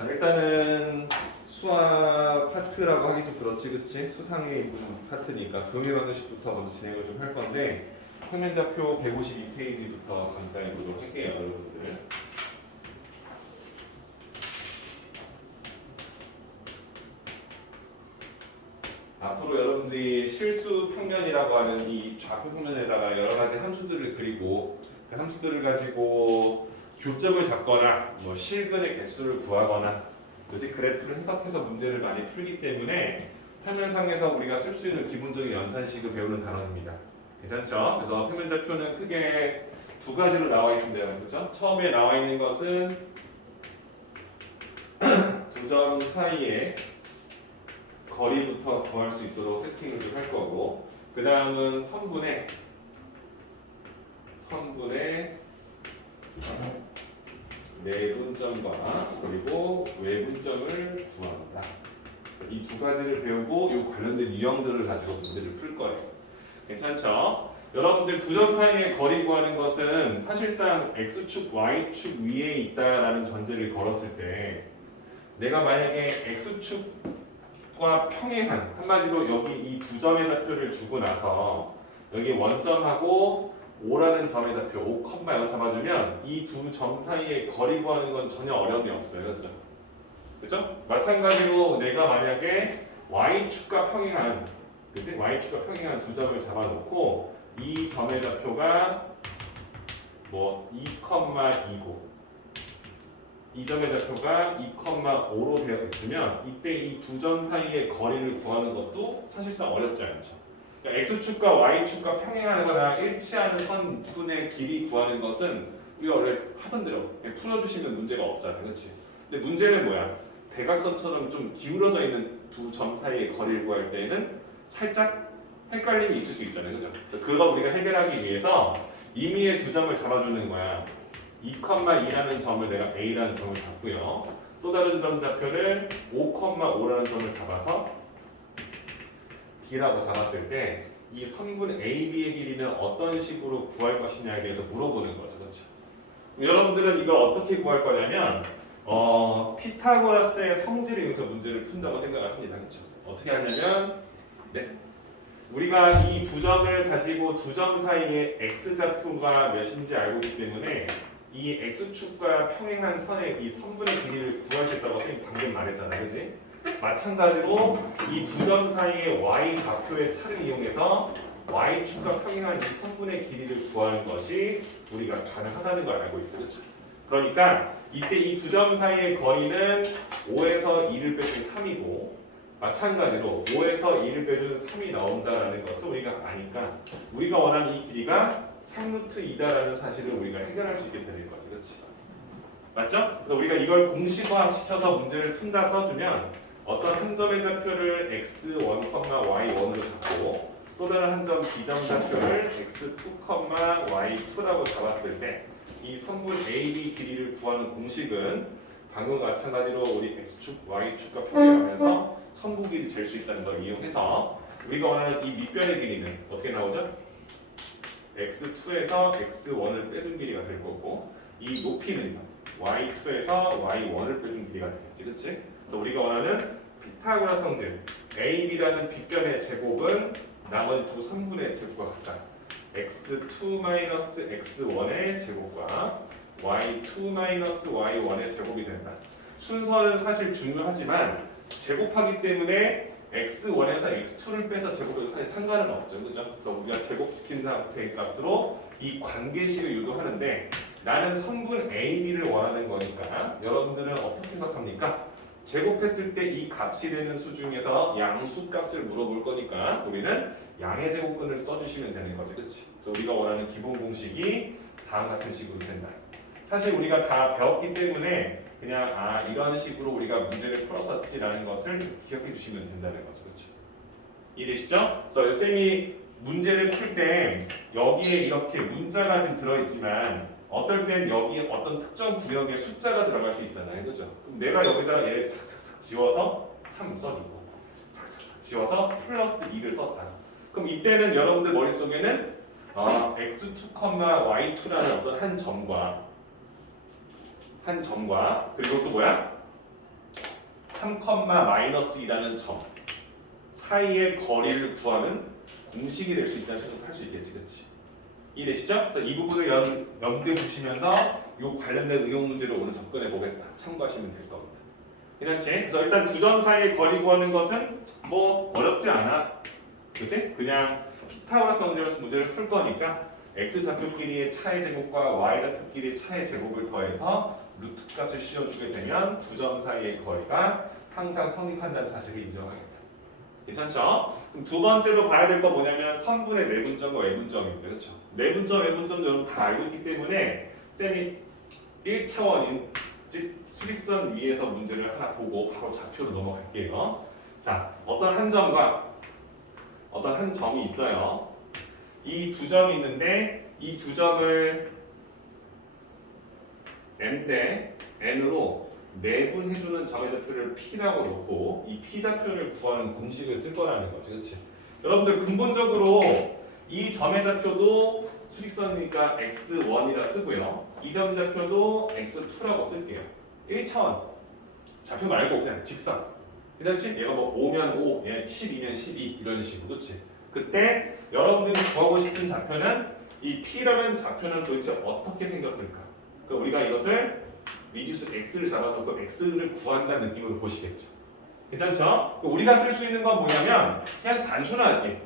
자, 일단은 수학 파트라고 하기 좀 그렇지, 그치? 수상에 있는 파트니까 교미 방정식부터 먼저 진행을 좀 할 건데 평면좌표 152페이지부터 간단히 보도록 할게요, 여러분들. 앞으로 여러분들이 실수 평면이라고 하는 이 좌표 평면에다가 여러 가지 함수들을 그리고 그 함수들을 가지고 교점을 잡거나 뭐 실근의 개수를 구하거나 그지 그래프를 해석해서 문제를 많이 풀기 때문에 평면상에서 우리가 쓸 수 있는 기본적인 연산식을 배우는 단원입니다. 괜찮죠? 그래서 평면좌표는 크게 두 가지로 나와 있습니다. 그렇죠? 처음에 나와 있는 것은 두 점 사이에 거리부터 구할 수 있도록 세팅을 좀 할 거고, 그 다음은 선분의 내분점과 그리고 외분점을 구합니다. 이 두 가지를 배우고 이 관련된 유형들을 가지고 문제를 풀 거예요. 괜찮죠? 여러분들 두 점 사이의 거리 구하는 것은 사실상 x축, y축 위에 있다라는 전제를 걸었을 때 내가 만약에 x축과 평행한, 한마디로 여기 이 두 점의 좌표를 주고 나서 여기 원점하고 5라는 점의 좌표 5,0을 잡아주면 이 두 점 사이의 거리 구하는 건 전혀 어려움이 없어요. 그렇죠? 그렇죠? 마찬가지로 내가 만약에 y축과 평행한, 그치? y축과 평행한 두 점을 잡아놓고 이 점의 좌표가 뭐 2,29, 이 점의 좌표가 2,5로 되어 있으면 이때 이 두 점 사이의 거리를 구하는 것도 사실상 어렵지 않죠. 그러니까 x축과 y축과 평행하거나 일치하는 선분의 길이 구하는 것은 우리가 원래 하던 대로 풀어주시면 문제가 없잖아요. 그렇지? 근데 문제는 뭐야? 대각선처럼 좀 기울어져 있는 두 점 사이의 거리를 구할 때에는 살짝 헷갈림이 있을 수 있잖아요. 그죠? 그걸 우리가 해결하기 위해서 임의의 두 점을 잡아주는 거야. 2,2라는 점을 내가 A라는 점을 잡고요. 또 다른 점 좌표를 5,5라는 점을 잡아서 B라고 잡았을 때 이 선분 AB의 길이는 어떤 식으로 구할 것이냐에 대해서 물어보는 거죠. 그렇죠? 여러분들은 이걸 어떻게 구할 거냐면 피타고라스의 성질을 이용해서 문제를 푼다고 생각을 합니다. 그렇죠? 어떻게 하냐면 우리가 이 두 점을 가지고 두 점 사이에 x좌표가 몇인지 알고 있기 때문에 이 x축과 평행한 선의 이 선분의 길이를 구할 수 있다고 선생님 방금 말했잖아요. 그지? 마찬가지로 이 두 점 사이의 y좌표의 차를 이용해서 y축과 평행한 이 선분의 길이를 구하는 것이 우리가 가능하다는 걸 알고 있어요. 그렇죠? 그러니까 이때 이 두 점 사이의 거리는 5에서 2를 빼준 3이고 마찬가지로 5에서 2를 빼준 3이 나온다라는 것을 우리가 아니까 우리가 원하는 이 길이가 3루트 2다라는 사실을 우리가 해결할 수 있게 되는 거지. 그렇지? 맞죠? 그래서 우리가 이걸 공식화 시켜서 문제를 푼다 써주면 어떤 한 점의 좌표를 x1, y1으로 잡고 또 다른 한 점 b점 좌표를 x2, y2라고 잡았을 때 이 선분 AB 길이를 구하는 공식은 방금과 마찬가지로 우리 x축, y축과 평행하면서 선분 길이 잴 수 있다는 걸 이용해서 우리가 원하는 이 밑변의 길이는 어떻게 나오죠? x2에서 x1을 빼준 길이가 될 거고 이 높이는 y2에서 y1을 빼준 길이가 되겠지, 그렇지? 그래서 우리가 원하는 피타고라스 성질 AB라는 빗변의 제곱은 나머지 두 선분의 제곱과 같다. x2-x1의 제곱과 y2-y1의 제곱이 된다. 순서는 사실 중요하지만 제곱하기 때문에 x1에서 x2를 빼서 제곱해도 사실 상관은 없죠. 그죠? 그래서 우리가 제곱시킨 상태의 값으로 이 관계식을 유도하는데 나는 성분 AB를 원하는 거니까 여러분들은 어떻게 해석합니까? 제곱했을 때 이 값이 되는 수 중에서 양수 값을 물어볼 거니까 우리는 양의 제곱근을 써주시면 되는 거지. 그치? 그래서 우리가 원하는 기본 공식이 다음 같은 식으로 된다. 사실 우리가 다 배웠기 때문에 그냥 이런 식으로 우리가 문제를 풀었었지라는 것을 기억해 주시면 된다는 거죠. 그렇죠? 이해되시죠? 그래서 쌤이 문제를 풀 때 여기에 이렇게 문자가 지금 들어있지만 어떨 땐 여기에 어떤 특정 구역에 숫자가 들어갈 수 있잖아요. 그죠? 그럼 내가 여기다가 얘를 싹싹싹 지워서 3 써주고 싹싹싹 지워서 플러스 2를 썼다. 그럼 이때는 여러분들 머릿속에는 x2, y2라는 어떤 한 점과 그리고 또 뭐야? 3,-2라는 점 사이의 거리를 구하는 공식이 될 수 있다는 생각을 할 수 있겠지, 그렇지? 이해되시죠? 그래서 이 부분을 염두에 두시면서 이 관련된 응용 문제로 오늘 접근해 보겠다. 참고하시면 될 겁니다. 괜찮지? 그래서 일단 두 점 사이의 거리 구하는 것은 뭐 어렵지 않아, 그렇지? 그냥 피타고라스 문제를 풀 거니까 x 좌표끼리의 차의 제곱과 y 좌표끼리의 차의 제곱을 더해서 루트 값을 씌워주게 되면 두 점 사이의 거리가 항상 성립한다는 사실을 인정하겠다. 괜찮죠? 그럼 두 번째로 봐야 될 거 뭐냐면 선분의 내분점과 외분점입니다. 그렇죠? 내분점, 외분점도 여러분 다 알고 있기 때문에 쌤이 1차원인 즉 수직선 위에서 문제를 하나 보고 바로 좌표로 넘어갈게요. 자, 어떤 한 점과 어떤 한 점이 있어요. 이 두 점이 있는데 이 두 점을 m 대 n으로 내분해주는 점의 좌표를 p라고 놓고 이 p 좌표를 구하는 공식을 쓸 거라는 거죠, 그렇지? 여러분들 근본적으로 이 점의 좌표도 수직선이니까 x1이라 쓰고요. 이 점 좌표도 x2라고 쓸게요. 1차원 좌표 말고 그냥 직선. 그렇지? 얘가 뭐 5면 5, 얘 12면 12 이런 식으로, 그렇지? 그때 여러분들이 구하고 싶은 좌표는 이 p라는 좌표는 도대체 어떻게 생겼을까? 그럼 우리가 이것을 미지수 x를 잡아놓고 x를 구한다는 느낌으로 보시겠죠. 괜찮죠? 우리가 쓸 수 있는 건 뭐냐면 그냥 단순하지.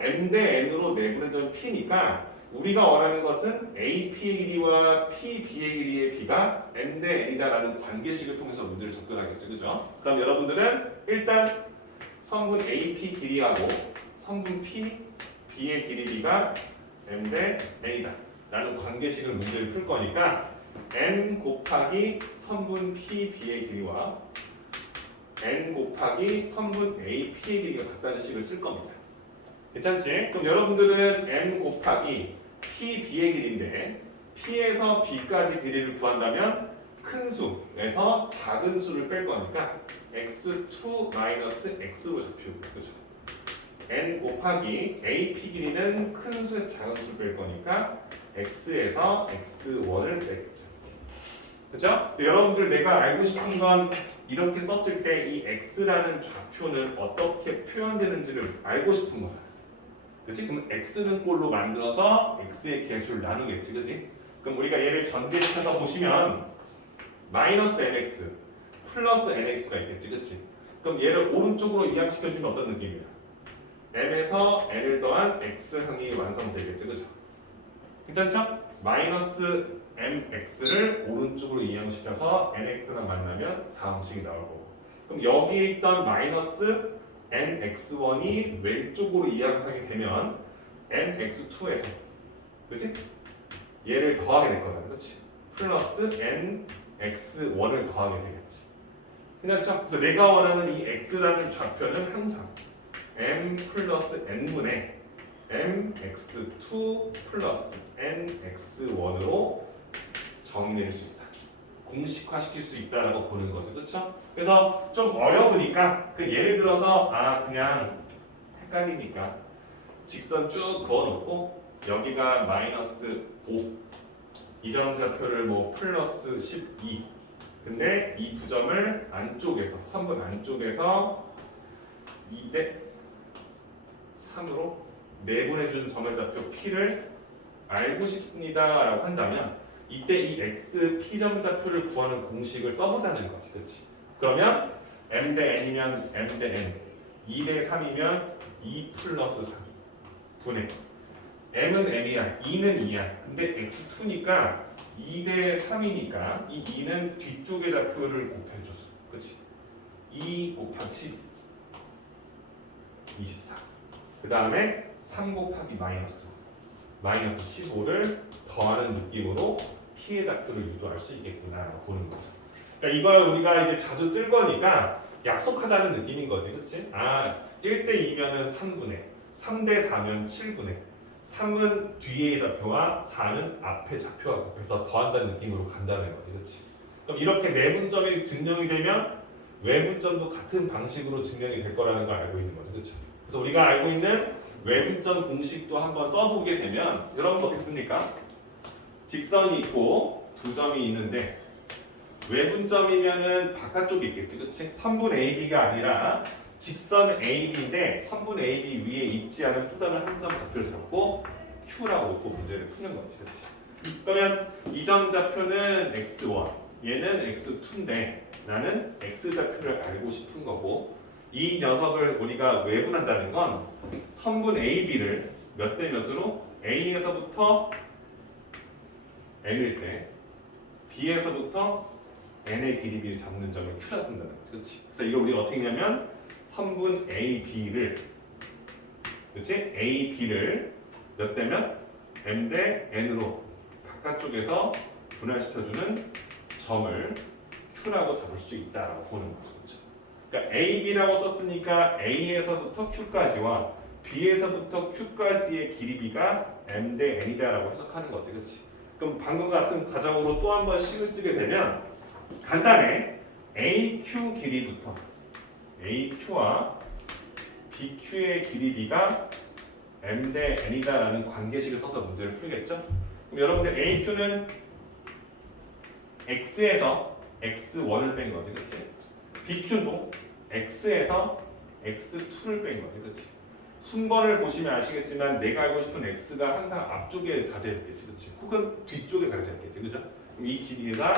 m 대 n으로 내분해준 p니까 우리가 원하는 것은 AP의 길이와 PB의 길이의 B가 M 대 N이다라는 관계식을 통해서 문제를 접근하겠죠. 그죠? 그럼 여러분들은 일단 성분 AP 길이하고 성분 P, B의 길이 B가 M 대 N이다 라는 관계식을 문제를 풀 거니까 N 곱하기 성분 P, B의 길이와 N 곱하기 성분 A, P의 길이가 같다는 식을 쓸 겁니다. 괜찮지? 그럼 여러분들은 M 곱하기 P, B의 길이인데 P에서 B까지 길이를 구한다면 큰 수에서 작은 수를 뺄 거니까 x2 마이너스 x로 잡히고, 그죠? N 곱하기 AP 길이는 큰 수에서 작은 수를 뺄 거니까 x에서 x1을 빼겠죠. 그죠? 여러분들 내가 알고 싶은 건 이렇게 썼을 때 이 x라는 좌표는 어떻게 표현되는지를 알고 싶은 거야. 그치? 그럼 x는 꼴로 만들어서 x의 개수를 나누겠지, 그치? 그럼 우리가 얘를 전개시켜서 보시면 마이너스 mx 플러스 nx가 있겠지, 그치? 그럼 얘를 오른쪽으로 이항시켜주면 어떤 느낌이야? m에서 n을 더한 x항이 완성되겠지, 그죠? 괜찮죠? 마이너스 mx를 오른쪽으로 이항시켜서 nx랑 만나면 다음 식이 나올 거고, 그럼 여기에 있던 마이너스 nx1이 왼쪽으로 이항하게 되면 nx2에서, 그렇지? 얘를 더하게 될 거다, 그렇지? 플러스 nx1을 더하게 되겠지. 괜찮죠? 그래서 내가 원하는 이 x라는 좌표는 항상 m 플러스 n분의 mx2 플러스 nx1으로 정의낼 수 있다. 공식화시킬 수 있다라고 보는 거죠, 그렇죠? 그래서 좀 어려우니까 그 예를 들어서 그냥 헷갈리니까 직선 쭉 그어놓고 여기가 마이너스 5, 이 점 좌표를 뭐 플러스 12. 근데 이 두 점을 안쪽에서 선분 안쪽에서 2대 3으로 내분해준 점의 좌표 p를 알고 싶습니다라고 한다면. 이때 이 x p점 좌표를 구하는 공식을 써보자는 거지, 그렇지? 그러면 m 대 n이면 m 대 n, 2 대 3이면 2 플러스 3 분의 m은 m이야, 2는 2야. 근데 x2니까 2 대 3이니까 이 2는 뒤쪽의 좌표를 곱해줘서, 그렇지? 2 곱하기 10, 24. 그 다음에 3 곱하기 마이너스 15를 더하는 느낌으로 p의 좌표를 유도할 수 있겠구나 보는 거죠. 그러니까 이걸 우리가 이제 자주 쓸 거니까 약속하자는 느낌인 거지, 그렇지? 1대 2면은 3분의, 3대 4면 7분의, 3은 뒤의 좌표와 4는 앞의 좌표와 곱해서 더한다는 느낌으로 간다는 거지, 그렇지? 그럼 이렇게 내분점이 증명이 되면 외분점도 같은 방식으로 증명이 될 거라는 걸 알고 있는 거죠, 그렇죠? 그래서 우리가 알고 있는 외분점 공식도 한번 써보게 되면 여러분 어떻습니까? 직선이 있고 두 점이 있는데 외분점이면은 바깥쪽에 있겠지, 그치? 선분 AB가 아니라 직선 AB인데 선분 AB 위에 있지 않은 또 다른 한 점 좌표를 잡고 Q라고 놓고 문제를 푸는 거지, 그치? 그러면 이 점 좌표는 x1, 얘는 x2인데 나는 x 좌표를 알고 싶은 거고 이 녀석을 우리가 외분한다는 건 선분 AB를 몇 대 몇으로 A에서부터 N일 때 B에서부터 N의 길이를 잡는 점을 Q라 쓴다는 거지, 그렇지? 그래서 이걸 우리가 어떻게 하냐면 선분 AB를, 그렇지? AB를 몇 대면 M 대 N으로 바깥쪽에서 분할시켜주는 점을 Q라고 잡을 수 있다라고 보는 거죠, 그렇죠? 그러니까 AB라고 썼으니까 A에서부터 Q까지와 B에서부터 Q까지의 길이비가 M 대 N이다라고 해석하는 거지, 그렇지? 그럼 방금 같은 과정으로 또 한 번 식을 쓰게 되면 간단해. AQ 길이부터 AQ와 BQ의 길이비가 M 대 N이다라는 관계식을 써서 문제를 풀겠죠? 그럼 여러분들 AQ는 X에서 X1을 뺀 거지, 그렇지? BQ도 X에서 X2를 뺀 거지, 그렇지? 순번을 보시면 아시겠지만 내가 알고 싶은 X가 항상 앞쪽에 자리했겠지, 그렇지? 혹은 뒤쪽에 자리했겠지, 그죠? 그럼 이 길이가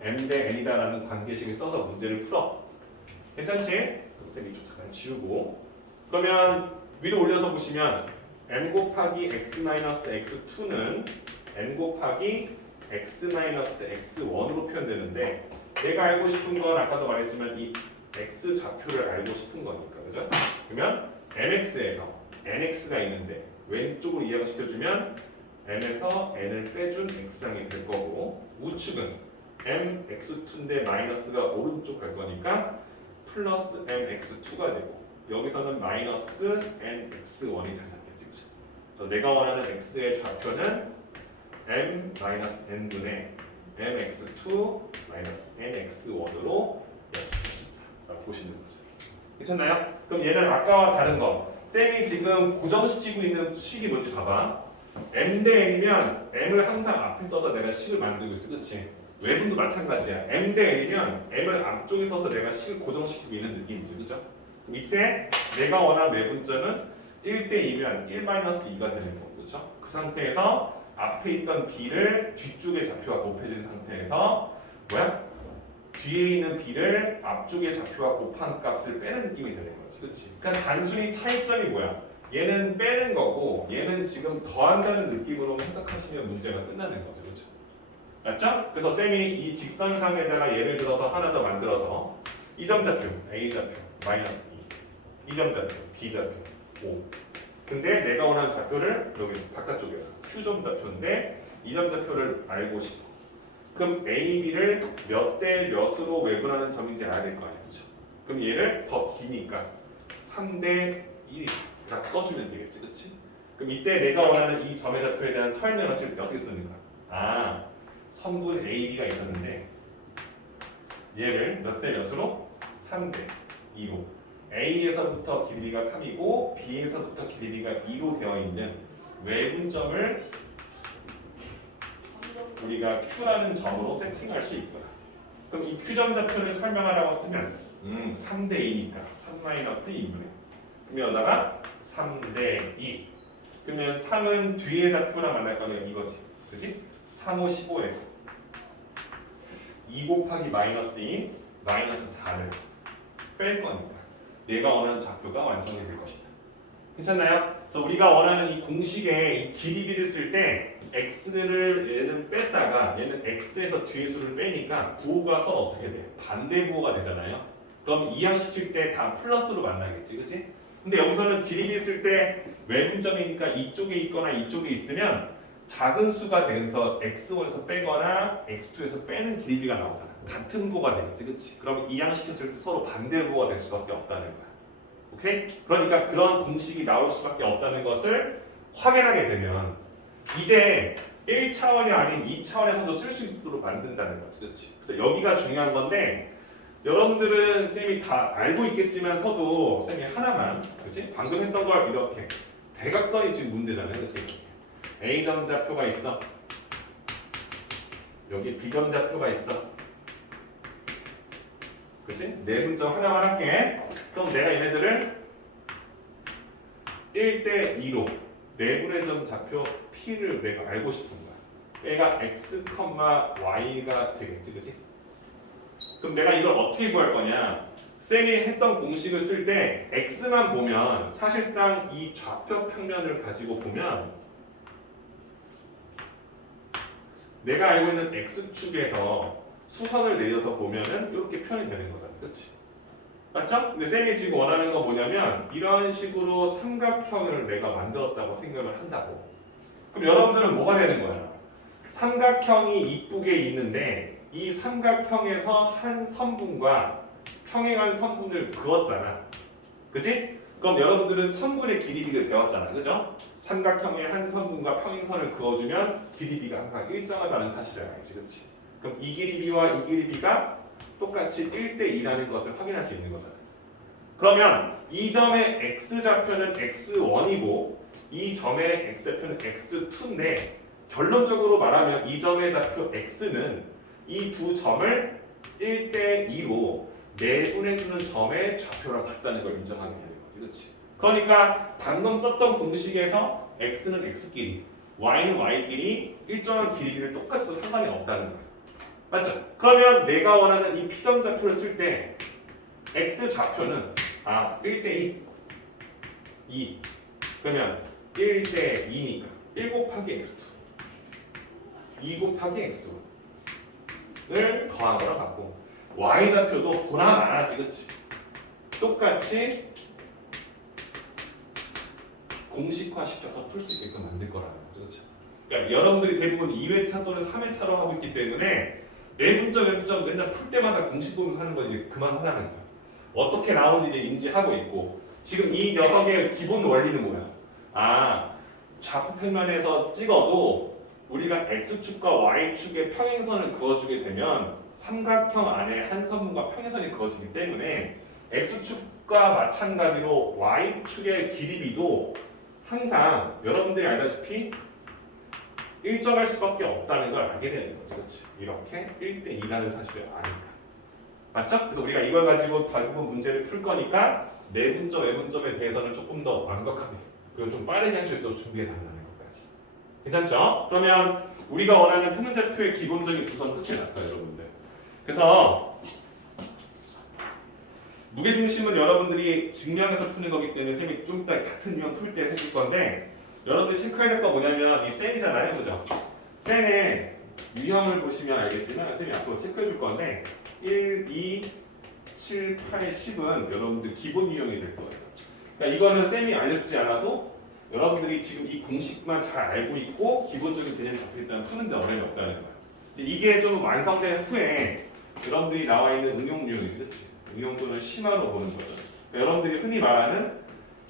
M 대 N이다라는 관계식을 써서 문제를 풀어. 괜찮지? 그럼 쌤이 좀 잠깐 지우고 그러면 위로 올려서 보시면 M 곱하기 X 마이너스 X2는 M 곱하기 X 마이너스 X1으로 표현되는데 내가 알고 싶은 건 아까도 말했지만 이 X 좌표를 알고 싶은 거니까, 그죠? 그러면 MX에서 NX가 있는데 왼쪽으로 이해가 시켜주면 M에서 N을 빼준 X항이 될 거고 우측은 MX2인데 마이너스가 오른쪽 갈 거니까 플러스 MX2가 되고 여기서는 마이너스 NX1이 잘 잡겠지, 그래서 내가 원하는 X의 좌표는 M-N분의 MX2 마이너스 NX1으로 보시는 거죠. 괜찮나요? 그럼 얘는 아까와 다른 거 쌤이 지금 고정시키고 있는 식이 뭔지 봐봐. M 대 N이면 M을 항상 앞에 써서 내가 식을 만들고 있어, 그렇지? 외분도 마찬가지야. M 대 N이면 M을 앞쪽에 써서 내가 식을 고정시키고 있는 느낌이지, 그죠? 이때 내가 원하는 외분점은 1대 2면 1-2가 되는 거고, 그죠? 그 상태에서 앞에 있던 B를 뒤쪽의 좌표와 곱해진 상태에서 뭐야? 뒤에 있는 B를 앞쪽의 좌표와 곱한 값을 빼는 느낌이 되는 거지, 그렇지? 그러니까 단순히 차이점이 뭐야? 얘는 빼는 거고 얘는 지금 더한다는 느낌으로 해석하시면 문제가 끝나는 거죠, 그렇죠? 맞죠? 그래서 쌤이 이 직선상에다가 예를 들어서 하나 더 만들어서 이 점 좌표 A 좌표 마이너스 2, 이 점 좌표 B 좌표 5. 근데 내가 원하는 좌표를 여기 바깥쪽에서 Q점 좌표인데 이 점 좌표를 알고 싶어. 그럼 A, B를 몇 대 몇으로 외분하는 점인지 알아야 될 거 아니야, 그렇죠? 그럼 얘를 더 기니까 3대 1이라고 써주면 되겠지, 그렇지? 그럼 이때 내가 원하는 이 점의 좌표에 대한 설명을 쓸 때 어떻게 쓰는가? 아, 선분 A, B가 있었는데 얘를 몇 대 몇으로? 3대 2로 A에서부터 길이가 3이고 B에서부터 길이가 2로 되어 있는 외분점을 우리가 Q라는 점으로 세팅할 수 있구나. 그럼 이 Q점 좌표를 설명하라고 쓰면 3대 2니까 3-2분의 그러면 여기다가 3대 2 그러면 3은 뒤에 좌표랑 만날 거면 이거지, 그치? 3, 5, 15에서 2 곱하기 마이너스 2 마이너스 4를 뺄 거니까 내가 원하는 좌표가 완성이 될 것이다. 괜찮나요? 그래서 우리가 원하는 이 공식에 이 길이비를 쓸 때 x를 얘는 뺐다가 얘는 x에서 뒤에 수를 빼니까 부호가 서로 어떻게 돼? 반대 부호가 되잖아요. 그럼 이항시킬 때 다 플러스로 만나겠지, 그치? 근데 여기서는 길이비 쓸 때 외분점이니까 이쪽에 있거나 이쪽에 있으면 작은 수가 되면서 x1에서 빼거나 x2에서 빼는 길이비가 나오잖아. 같은 부호가 되겠지, 그치? 그럼 이항시켰을 때 서로 반대 부호가 될 수밖에 없다는 거야. 오케이? 그러니까 그런 공식이 나올 수밖에 없다는 것을 확인하게 되면 이제 1차원이 아닌 2차원에서도 쓸 수 있도록 만든다는 거지, 그렇지? 그래서 여기가 중요한 건데 여러분들은 쌤이 다 알고 있겠지만서도 쌤이 하나만, 그렇지? 방금 했던 걸 이렇게 대각선이 지금 문제잖아요, 그렇지? A점 좌표가 있어, 여기 B점 좌표가 있어. 그치? 내분점 하나만 할게. 그럼 내가 얘네들을 1대 2로 내분의 좌표 P를 내가 알고 싶은 거야. 얘가 x, y가 되겠지, 그치? 그럼 내가 이걸 어떻게 구할 거냐? 쌤이 했던 공식을 쓸 때 x만 보면 사실상 이 좌표 평면을 가지고 보면 내가 알고 있는 x축에서 수선을 내려서 보면은 이렇게 표현이 되는 거잖아, 그렇지? 맞죠? 근데 쌤이 지금 원하는 건 뭐냐면 이런 식으로 삼각형을 내가 만들었다고 생각을 한다고. 그럼 여러분들은 뭐가 되는 거야? 삼각형이 이쁘게 있는데 이 삼각형에서 한 선분과 평행한 선분을 그었잖아, 그치? 그럼 여러분들은 선분의 길이비를 배웠잖아, 그죠? 삼각형의 한 선분과 평행선을 그어주면 길이비가 항상 일정하다는 사실을 알지, 그치? 그럼 이 길이비와 이 길이비가 똑같이 1대 2라는 것을 확인할 수 있는 거잖아요. 그러면 이 점의 x좌표는 x1이고 이 점의 x좌표는 x2인데 결론적으로 말하면 이 점의 좌표 x는 이 두 점을 1대 2로 내분해주는 점의 좌표랑 같다는 걸 인정하게 되는 거지, 그렇지? 그러니까 방금 썼던 공식에서 x는 x끼리, y는 y끼리 일정한 길이를 똑같이 써도 상관이 없다는 거야. 맞죠? 그러면 내가 원하는 이 P점 좌표를 쓸 때 x 좌표는 1대 2 그러면 1대 2니까 1 곱하기 x2 2 곱하기 x1을 더한 거랑 같고 y 좌표도 보나 마나지, 그치? 똑같이 공식화 시켜서 풀 수 있게끔 만들 거라는 거죠, 그치? 그러니까 여러분들이 대부분 2회차 또는 3회차로 하고 있기 때문에 내분점 맨날 풀 때마다 공식 보면서 하는 거 이제 그만하라는 거야. 어떻게 나오는지 이제 인지하고 있고 지금 이 녀석의 기본 원리는 뭐야? 좌표 평면에서 찍어도 우리가 x축과 y축의 평행선을 그어주게 되면 삼각형 안에 한 선분과 평행선이 그어지기 때문에 x축과 마찬가지로 y축의 길이비도 항상 여러분들이 알다시피 일정할 수밖에 없다는 걸 알게 되는 거지, 그렇지? 이렇게 1대 2라는 사실을 아니까. 맞죠? 그래서 우리가 이걸 가지고 대부분 문제를 풀 거니까 내분점, 외분점에 대해서는 조금 더 완벽하게 그리고 좀 빠르게 할 수 있도록 준비해 달라는 것까지. 괜찮죠? 그러면 우리가 원하는 평면좌표의 기본적인 구성 끝이 났어요, 여러분들. 그래서 무게중심은 여러분들이 증명해서 푸는 거기 때문에 쌤이 좀 이따 같은 유형 풀 때 해줄 건데 여러분들이 체크해야 될 거 뭐냐면 이 셈이잖아요, 그죠? 셈의 유형을 보시면 알겠지만 쌤이 앞으로 체크해 줄 건데 1, 2, 7, 8, 10은 여러분들 기본 유형이 될 거예요. 그러니까 이거는 쌤이 알려주지 않아도 여러분들이 지금 이 공식만 잘 알고 있고 기본적인 개념이 잡혀있다면 푸는데 어려움이 없다는 거야. 근데 이게 좀 완성된 후에 여러분들이 나와 있는 응용 유형이지, 그렇지? 응용 또는 심화로 보는 거죠. 그러니까 여러분들이 흔히 말하는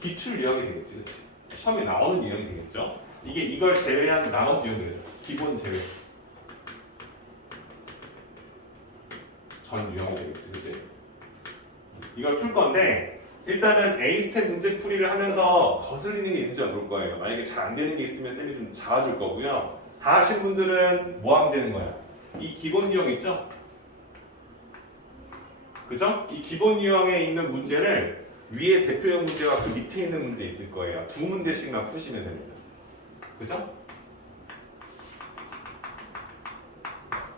기출 유형이 되겠지, 그렇지? 시험에 나오는 유형이 되겠죠. 이게 이걸 제외한 나머지 유형들이죠. 기본 제외. 전 유형이 되겠지, 그치? 이걸 풀 건데 일단은 A 스텝 문제 풀이를 하면서 거슬리는 게 있는지 볼 거예요. 만약에 잘 안 되는 게 있으면 쌤이 좀 잡아줄 거고요. 다 하신 분들은 뭐 하면 되는 거야? 이 기본 유형 있죠? 그죠? 이 기본 유형에 있는 문제를 위에 대표형 문제와 그 밑에 있는 문제 있을 거예요. 두 문제씩만 푸시면 됩니다. 그죠?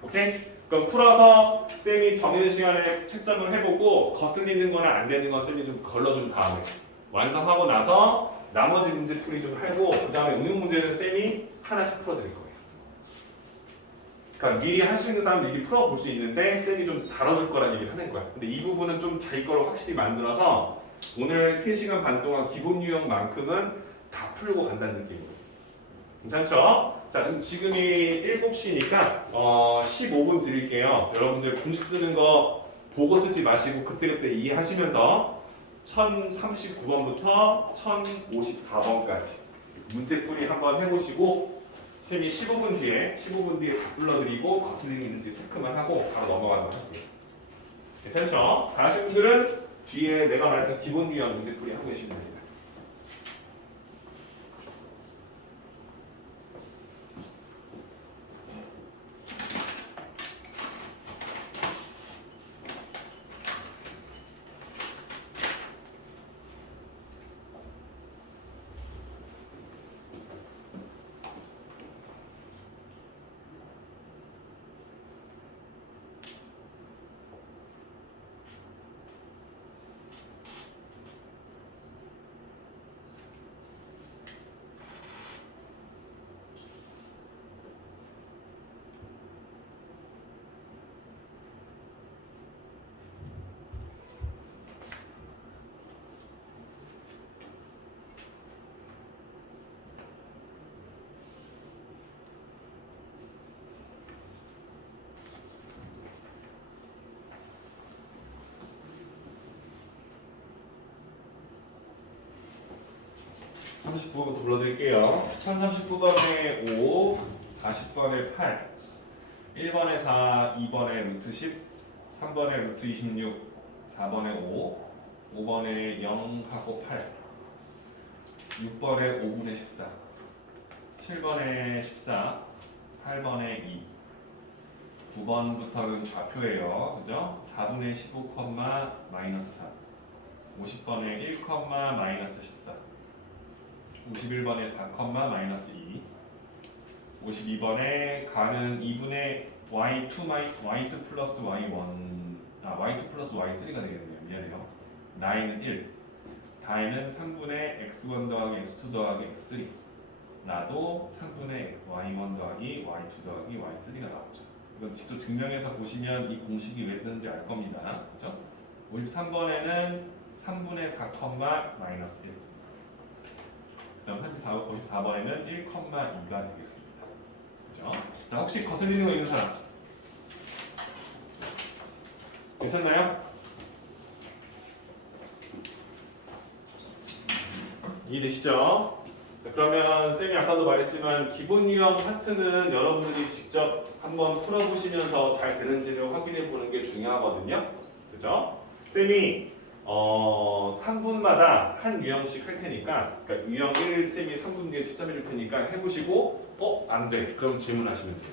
오케이? 그럼 풀어서 쌤이 정해진 시간에 채점을 해보고 거슬리는 거나 안 되는 건 쌤이 좀 걸러준 다음에 완성하고 나서 나머지 문제 풀이 좀 하고 그 다음에 응용 문제는 쌤이 하나씩 풀어드릴 거예요. 그러니까 미리 하시는 사람 미리 풀어볼 수 있는데 쌤이 좀 다뤄줄 거라는 얘기를 하는 거야. 근데 이 부분은 좀 자기 거로 확실히 만들어서 오늘 3시간 반 동안 기본 유형만큼은 다 풀고 간다는 느낌이에요. 괜찮죠? 자, 그럼 지금이 7시니까 15분 드릴게요. 여러분들 공식 쓰는 거 보고 쓰지 마시고 그때그때 이해하시면서 1039번부터 1054번까지 문제풀이 한번 해보시고 쌤이 15분 뒤에 다 불러드리고 거슬리는 있는지 체크만 하고 바로 넘어가도록 할게요. 괜찮죠? 다 하신 분들은 뒤에 내가 말했던 기본 유형 문제풀이 하고 계시면 됩니다. 1039번 불러드릴게요. 1039번에 5, 40번에 8, 1번에 4, 2번에 루트 10, 3번에 루트 26, 4번에 5, 5번에 0하고 8, 6번에 5분의 14, 7번에 14, 8번에 2, 9번부터는 좌표예요. 그죠? 4분의 15, 마이너스 3, 50번에 1, 마이너스 14, 51번에 4, 마이너스 2, 52번에 가는 2분의 y2 플러스 y1, y2 플러스 y3가 되겠네요. 미안해요. 나이는 1, 다이는 3분의 x1 더하기 x2 더하기 x3, 나도 3분의 y1 더하기 y2 더하기 y3가 나오죠. 이건 직접 증명해서 보시면 이 공식이 왜 뜨는지 알 겁니다. 그죠? 53번에는 3분의 4, 마이너스 1. 그다음 54번에는 1, 2가 되겠습니다. 그죠? 자, 혹시 거슬리는 거 있는 사람? 괜찮나요? 이해되시죠? 그러면 쌤이 아까도 말했지만 기본 유형 파트는 여러분들이 직접 한번 풀어보시면서 잘 되는지를 확인해 보는 게 중요하거든요. 그죠? 쌤이 3분마다 한 유형씩 할 테니까, 그러니까 유형 1 쌤이 3분 뒤에 채점해 줄 테니까 해보시고 안 돼. 그럼 질문하시면 돼요.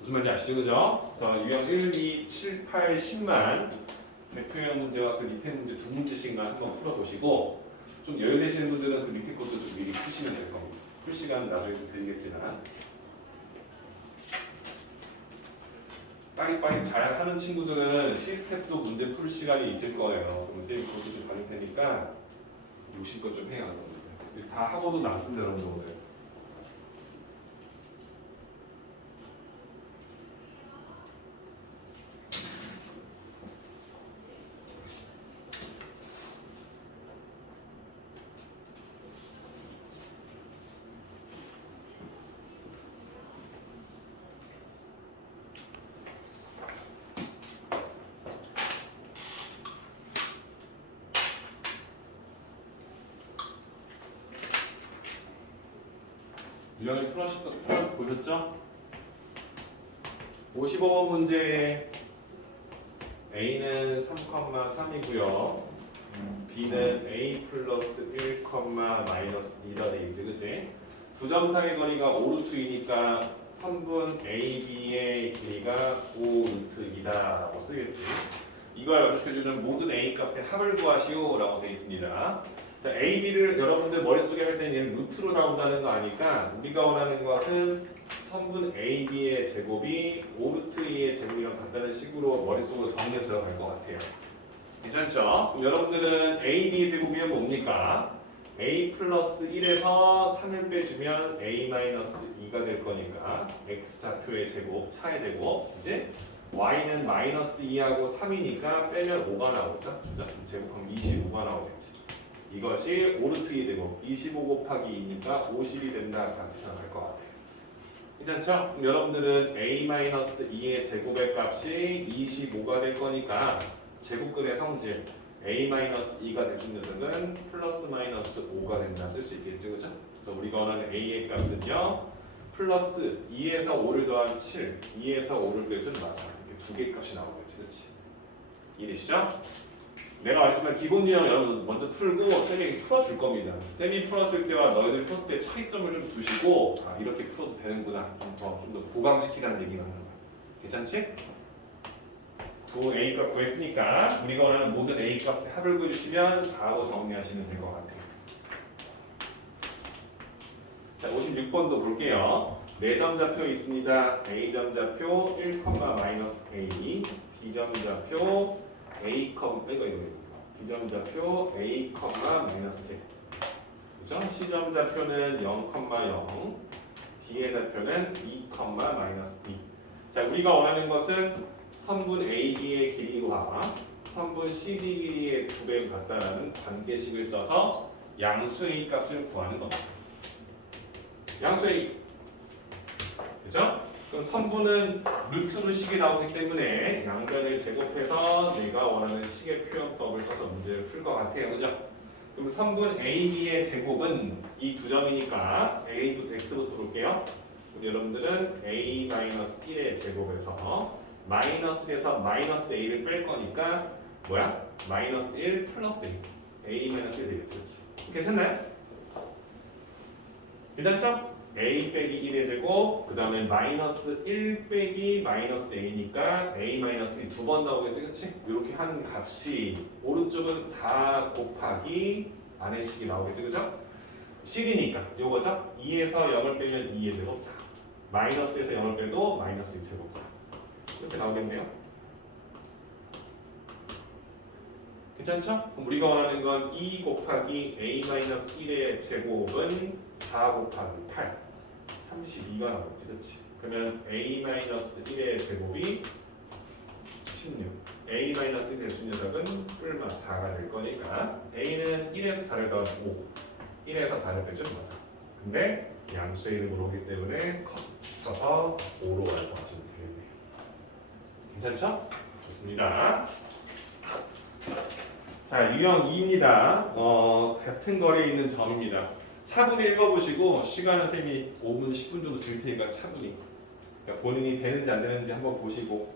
무슨 말인지 아시죠? 그죠? 그래서 유형 1, 2, 7, 8, 10만 대표형 문제와 그 밑에 문제 두 문제씩만 한번 풀어보시고, 좀 여유되시는 분들은 그 밑에 것도 좀 미리 푸시면 될 겁니다. 풀 시간은 나중에 좀 드리겠지만, 빠리빠리 잘 하는 친구들은 시스템도 문제 풀 시간이 있을 거예요. 그럼 선생님이 그것도 좀 봐줄 테니까 욕심껏 좀 해야 하거든요. 다 하고도 남습니다, 여러분 오늘. 유형이 보셨죠? 55번 문제 A는 3,3이고요. B는 A 플러스 1, 마이너스 2다 되겠지, 그치? 두 점 사이 거리가 5루트이니까 선분 AB의 길이가 5루트2다라고 쓰겠지. 이걸 연속해주는 모든 A 값의 합을 구하시오 라고 되어 있습니다. 자, A, B를 여러분들 머릿속에 할 때는 얘는 루트로 나온다는 거 아니까 우리가 원하는 것은 선분 A, B의 제곱이 5루트 2의 제곱이랑 같다는 식으로 머릿속으로 정리해 들어갈 것 같아요. 괜찮죠? 그럼 여러분들은 A, B의 제곱이면 뭡니까? A 플러스 1에서 3을 빼주면 A 마이너스 2가 될 거니까 X 좌표의 제곱, 차의 제곱, 이제 Y는 마이너스 2하고 3이니까 빼면 5가 나오죠? 그죠? 제곱하면 25가 나오겠지. 이것이 5루트2 제곱 25 곱하기 2니까 50이 된다 같이 생각할 것 같아요. 괜찮죠? 그럼 여러분들은 A-2의 제곱의 값이 25가 될 거니까 제곱근의 성질 A-2가 대충 녀석은 플러스 마이너스 5가 된다 쓸 수 있겠죠, 그죠? 그래서 우리가 원하는 A의 값은요 플러스 2에서 5를 더한 7, 2에서 5를 빼준 마사 이렇게 두 개의 값이 나오겠지, 그렇지? 이해되시죠? 내가 말했지만 기본 유형 여러분 먼저 풀고 쌤이 풀어줄 겁니다. 쌤이 풀었을 때와 너희들이 풀었을 때 차이점을 좀 두시고 이렇게 풀어도 되는구나 좀 더 보강시키라는 얘기만 하는 거야. 괜찮지? 두 A값 구했으니까 우리가 원하는 모든 A값의 합을 구해주시면 4로 정리하시면 될 것 같아요. 자, 56번도 볼게요. 4점 좌표 있습니다. A점 좌표 1, 마이너스 A, B점 좌표 A, B점 좌표 A, 마이너스 1. 그죠? C점 좌표는 0, 0. D의 좌표는 2, 마이너스 2. 자, 우리가 원하는 것은 선분 AB의 길이와 선분 CD 길이의 2배가 같다라는 관계식을 써서 양수 A 값을 구하는 겁니다. 양수 A. 그죠? 그럼 선분은 루트로 식이 나오기 때문에 양변을 제곱해서 내가 원하는 식의 표현법을 써서 문제를 풀 것 같아요. 그죠? 그럼 선분 AB의 제곱은 이 두 점이니까 A부터 X부터 볼게요. 우리 여러분들은 A-1의 제곱에서 마이너스에서 마이너스 A를 뺄 거니까 뭐야? 마이너스 1 플러스 A. A-1 되겠지. 그렇지? 괜찮나요? 괜찮죠? A 빼기 1의 제곱, 그 다음에 마이너스 1 빼기 마이너스 A니까 A 마이너스 1 두 번 나오겠지, 그치? 이렇게 한 값이 오른쪽은 4 곱하기 안의 식이 나오겠지, 그죠? 식이니까 요거죠? 2에서 0을 빼면 2의 제곱 4, 마이너스에서 0을 빼도 마이너스 2 제곱 4 이렇게 나오겠네요. 괜찮죠? 그럼 우리가 원하는 건 2 곱하기 A-1의 제곱은 4 곱하기 8 32가 나오겠지, 그렇지? 그러면 A-1의 제곱이 16 A-1 대수 녀석은 뿔마 4가 될 거니까 A는 1에서 4를 더하면 5 1에서 4를 빼주면 4 근데 양수의 이름으로 오기 때문에 컷쳐서 5로 완성하시면 되겠네요. 괜찮죠? 좋습니다. 자, 유형 2입니다. 같은 거리에 있는 점입니다. 차분히 읽어보시고 시간은 쌤이 5분, 10분 정도 줄 테니까 차분히 그러니까 본인이 되는지 안 되는지 한번 보시고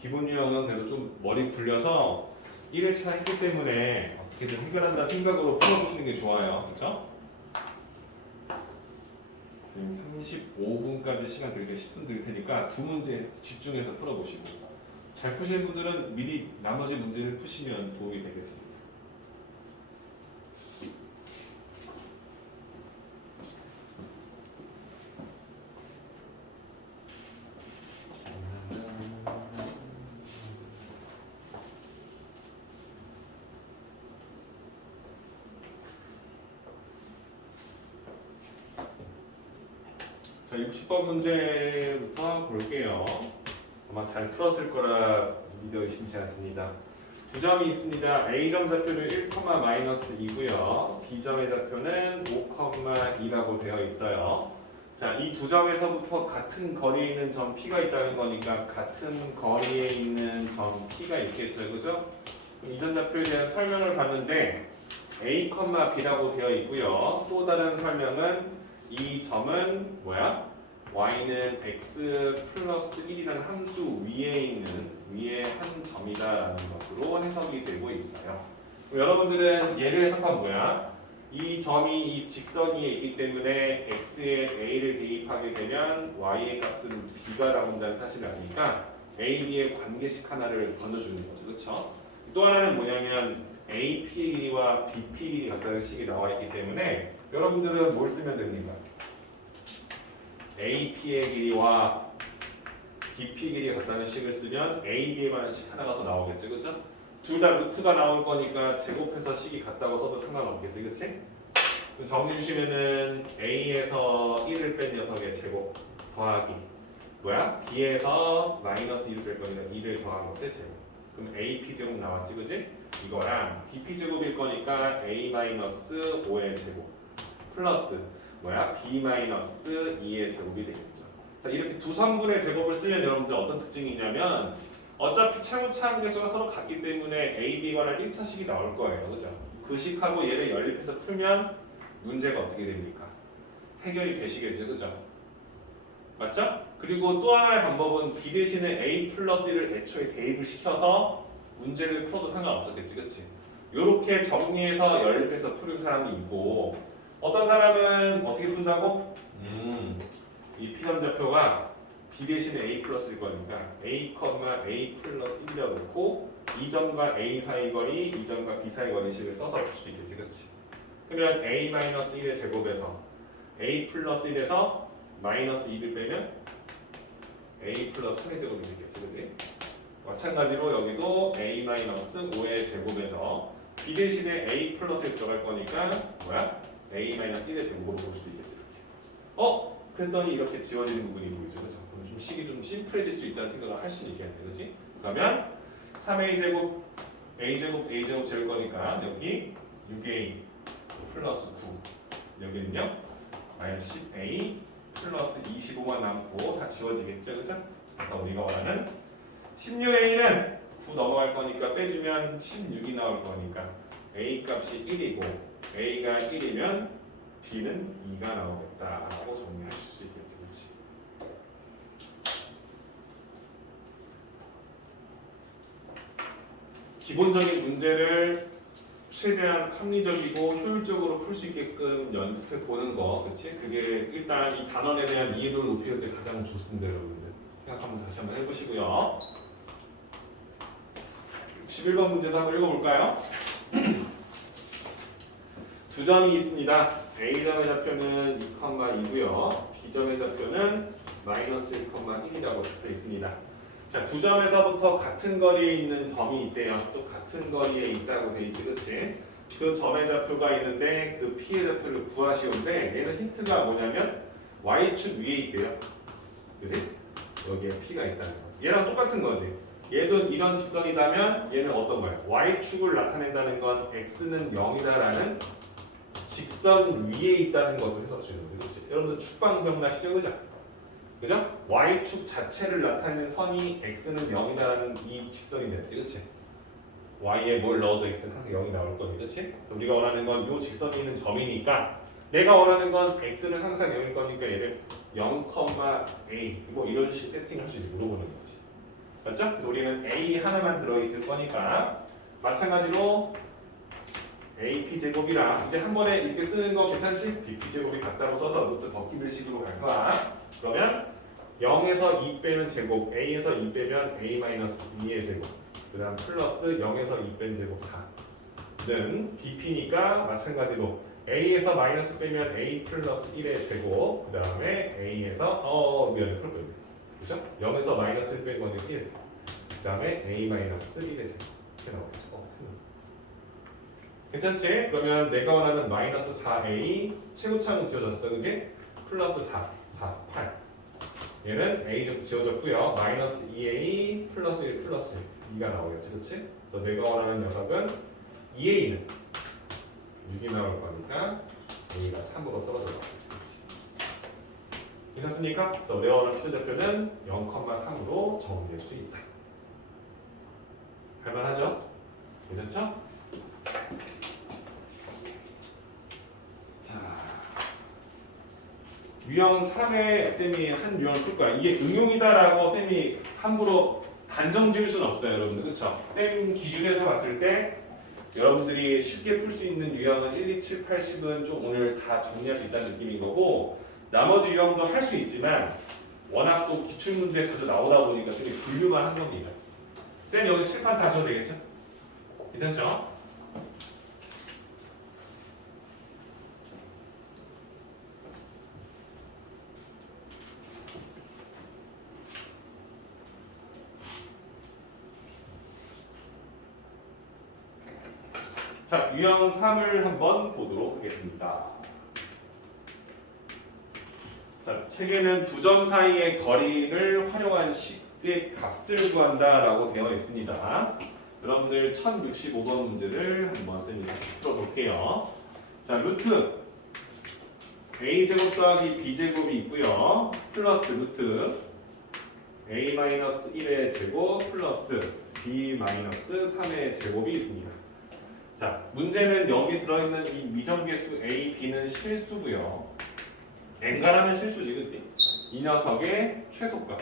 기본 유형은 그래도 좀 머리 굴려서 1회차 했기 때문에 어떻게든 해결한다 생각으로 풀어보시는 게 좋아요. 그렇죠? 지금 35분까지 시간 드릴게요. 10분 드릴 테니까 두 문제 집중해서 풀어보시고 잘 푸시는 분들은 미리 나머지 문제를 푸시면 도움이 되겠습니다. 자, 60번 문제부터 볼게요. 아마 잘 풀었을 거라 믿어 의심치 않습니다. 두 점이 있습니다. A점 좌표는 1,-2고요. B점의 좌표는 5,2라고 되어 있어요. 자, 이 두 점에서부터 같은 거리에 있는 점 P가 있다는 거니까 같은 거리에 있는 점 P가 있겠죠, 그죠? 이 점 좌표에 대한 설명을 봤는데 A, B라고 되어 있고요. 또 다른 설명은 이 점은 뭐야? y는 x 플러스 1이라는 함수 위에 한 점이다라는 것으로 해석이 되고 있어요. 여러분들은 얘를 해석하면 뭐야? 이 점이 이 직선 위에 있기 때문에 x에 a를 대입하게 되면 y의 값은 b가 나온다는 사실을 아니까 a, b의 관계식 하나를 던져주는 거죠. 그렇죠? 또 하나는 뭐냐면 AP의 길이와 BP의 길이 같다는 식이 나와 있기 때문에 여러분들은 뭘 쓰면 됩니까? AP의 길이와 BP 길이가 같다는 식을 쓰면 AB에 관한 식 하나가 더 나오겠지, 그렇죠? 둘 다 루트가 나올 거니까 제곱해서 식이 같다고 써도 상관없겠지, 그렇지? 정리 주시면은 A에서 1을 뺀 녀석의 제곱 더하기 뭐야? B에서 마이너스 1을 뺄 거니까 2를 더한 것의 제곱. 그럼 AP 제곱 나왔지, 그렇지? 이거랑 BP 제곱일 거니까 A-5의 제곱 플러스 뭐야? B-2의 제곱이 되겠죠. 자, 이렇게 두 성분의 제곱을 쓰면 여러분들 어떤 특징이 있냐면 어차피 차후차항 개수가 서로 같기 때문에 A, B에 관한 1차식이 나올 거예요. 그죠? 그 식하고 얘를 연립해서 풀면 문제가 어떻게 됩니까? 해결이 되시겠죠. 그죠? 맞죠? 그리고 또 하나의 방법은 B 대신에 A 플러스 1을 애초에 대입을 시켜서 문제를 풀어도 상관없었겠지. 그치? 요렇게 정리해서 연립해서 푸는 사람이 있고 어떤 사람은 어떻게 푼다고? 이 P점 좌표가 B 대신에 A 플러스일 거니까 A, A 플러스 1이라고 놓고 이 점과 A 사이 거리, 이 점과 B 사이 거리식을 써서 풀 수도 있겠지. 그치? 그러면 A-1의 제곱에서 A 플러스 1에서 마이너스 2를 빼면 A 플러스 3의 제곱이 되겠지. 그치? 마찬가지로 여기도 A-5의 제곱에서 B 대신에 A 플러스에 들어갈 거니까 뭐야? A-1의 제곱으로 볼 수도 있겠지. 그랬더니 이렇게 지워지는 부분이 보이죠. 그렇죠? 그럼 좀 식이 좀 심플해질 수 있다는 생각을 할 수는 있겠네. 그렇지? 그러면 3A 제곱, A 제곱, A 제곱 재울 거니까 여기 6A 플러스 9 여기는요 마이너스 10A 플러스 25만 남고 다 지워지겠죠. 그렇죠? 그래서 우리가 원하는 16A는 9 넘어갈 거니까 빼주면 16이 나올 거니까 A 값이 1이고 A가 1이면 B는 2가 나오겠다라고 정리하실 수 있겠지, 그렇지? 기본적인 문제를 최대한 합리적이고 효율적으로 풀 수 있게끔 연습해 보는 거, 그렇지? 그게 일단 이 단원에 대한 이해도를 높이는 데 가장 좋습니다, 여러분들. 생각 한번 다시 한번 해보시고요. 11번 문제도 한번 읽어볼까요? 두 점이 있습니다. A점의 좌표는 2,2고요. B점의 좌표는 마이너스 1,1이라고 적혀 있습니다. 자, 두 점에서부터 같은 거리에 있는 점이 있대요. 또 같은 거리에 있다고 돼 있지, 그렇지? 그 점의 좌표가 있는데 그 P의 좌표를 구하시오인데 얘는 힌트가 뭐냐면 Y축 위에 있대요. 그지? 여기에 P가 있다는 거지. 얘랑 똑같은 거지. 얘도 이런 직선이라면 얘는 어떤 거야? Y축을 나타낸다는 건 X는 0이다라는 직선 위에 있다는 것을 해석할 수 있는 거지. 그렇지? 여러분들 축방 기억나시죠? 그죠? 그죠? Y축 자체를 나타내는 선이 X는 0이다라는 이 직선이 되겠지. 그렇지? Y에 뭘 넣어도 X는 항상 0이 나올 거니. 그렇지? 우리가 원하는 건 이 직선이 있는 점이니까 내가 원하는 건 X는 항상 0일 거니까 얘를 0,A 뭐 이런 식 세팅할 수 있는지 물어보는 거지. 맞죠? 그래서 우리는 A 하나만 들어있을 거니까 마찬가지로 AP 제곱이랑 이제 한 번에 이렇게 쓰는 거 괜찮지? BP 제곱이 같다고 써서 루트 벗기는 식으로 갈 거야. 그러면 0에서 2 빼면 제곱, A에서 2 빼면 A-2의 제곱, 그 다음 플러스 0에서 2 뺀 제곱 4는 BP니까 마찬가지로 A에서 마이너스 빼면 A 플러스 1의 제곱, 그 다음에 A에서 미안해 풀 거예요. 그죠? 0에서 마이너스 1 빼면 1, 그 다음에 A 마이너스 1의 제곱 이렇게 나오겠죠. 괜찮지? 그러면 내가 원하는 마이너스 4A 최고차는 지워졌어, 그지? 플러스 4, 8 얘는 A 좀 지워졌고요. 마이너스 2A 플러스 1 플러스 1 2가 나오겠지, 그렇지? 그래서 내가 원하는 녀석은 2A는 6이 나올 거니까 A가 3으로 떨어져 나오겠지, 그렇지? 괜찮습니까? 그래서 내가 원하는 표절표는 0,3으로 정리될 수 있다. 할만하죠? 괜찮죠? 자, 유형 3에 쌤이 한 유형을 풀 거야. 이게 응용이다라고 쌤이 함부로 단정 지을 수는 없어요, 여러분들. 그렇죠? 쌤 기준에서 봤을 때 여러분들이 쉽게 풀 수 있는 유형은 1, 2, 7, 8, 10은 좀 오늘 다 정리할 수 있다는 느낌인 거고 나머지 유형도 할 수 있지만 워낙 또 기출문제에 자주 나오다 보니까 쌤이 분류만 한 겁니다. 쌤 여기 칠판 다 하셔도 되겠죠? 괜찮죠? 자, 유형 3을 한번 보도록 하겠습니다. 자, 책에는 두 점 사이의 거리를 활용한 식의 값을 구한다라고 되어 있습니다. 여러분들 1065번 문제를 한번 쌤이 풀어볼게요. 자, 루트 a제곱 더하기 b제곱이 있고요. 플러스 루트 a-1의 제곱 플러스 b-3의 제곱이 있습니다. 자, 문제는 여기 들어있는 이 미정계수 a, b는 실수고요. n가라면 실수지, 그때 이 녀석의 최소값.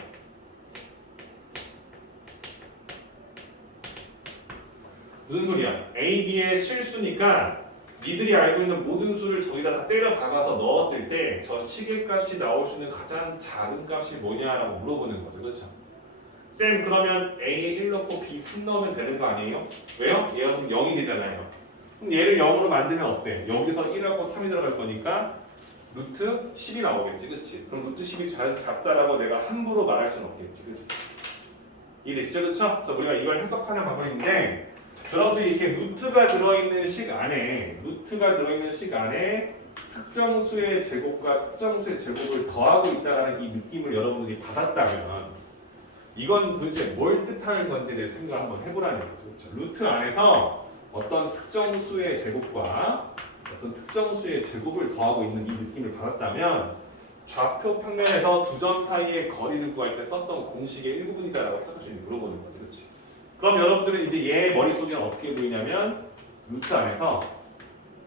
무슨 소리야? a, b의 실수니까 니들이 알고 있는 모든 수를 저기다 다 때려 박아서 넣었을 때 저 시계값이 나올 수 있는 가장 작은 값이 뭐냐라고 물어보는 거죠, 그렇죠? 쌤, 그러면 a에 1 넣고 b 3 넣으면 되는 거 아니에요? 왜요? 얘는 0이 되잖아요. 그럼 얘를 0으로 만들면 어때? 여기서 1하고 3이 들어갈 거니까 루트 10이 나오겠지, 그치? 그럼 루트 10이 작다라고 내가 함부로 말할 수는 없겠지, 그치? 이해되시죠, 그쵸? 그래서 우리가 이걸 해석하는 방법인데 여러분들이 이렇게 루트가 들어있는 식 안에 특정 수의 제곱과 특정 수의 제곱을 더하고 있다는 이 느낌을 여러분들이 받았다면 이건 도대체 뭘 뜻하는 건지 내 생각을 한번 해보라는 거죠, 그렇죠? 루트 안에서 어떤 특정 수의 제곱과 어떤 특정 수의 제곱을 더하고 있는 이 느낌을 받았다면 좌표 평면에서 두 점 사이의 거리를 구할 때 썼던 공식의 일부분이다라고 해석할 수 있는 물어보는 거죠, 그렇지? 그럼 여러분들은 이제 얘 머릿속에는 어떻게 보이냐면 루트 안에서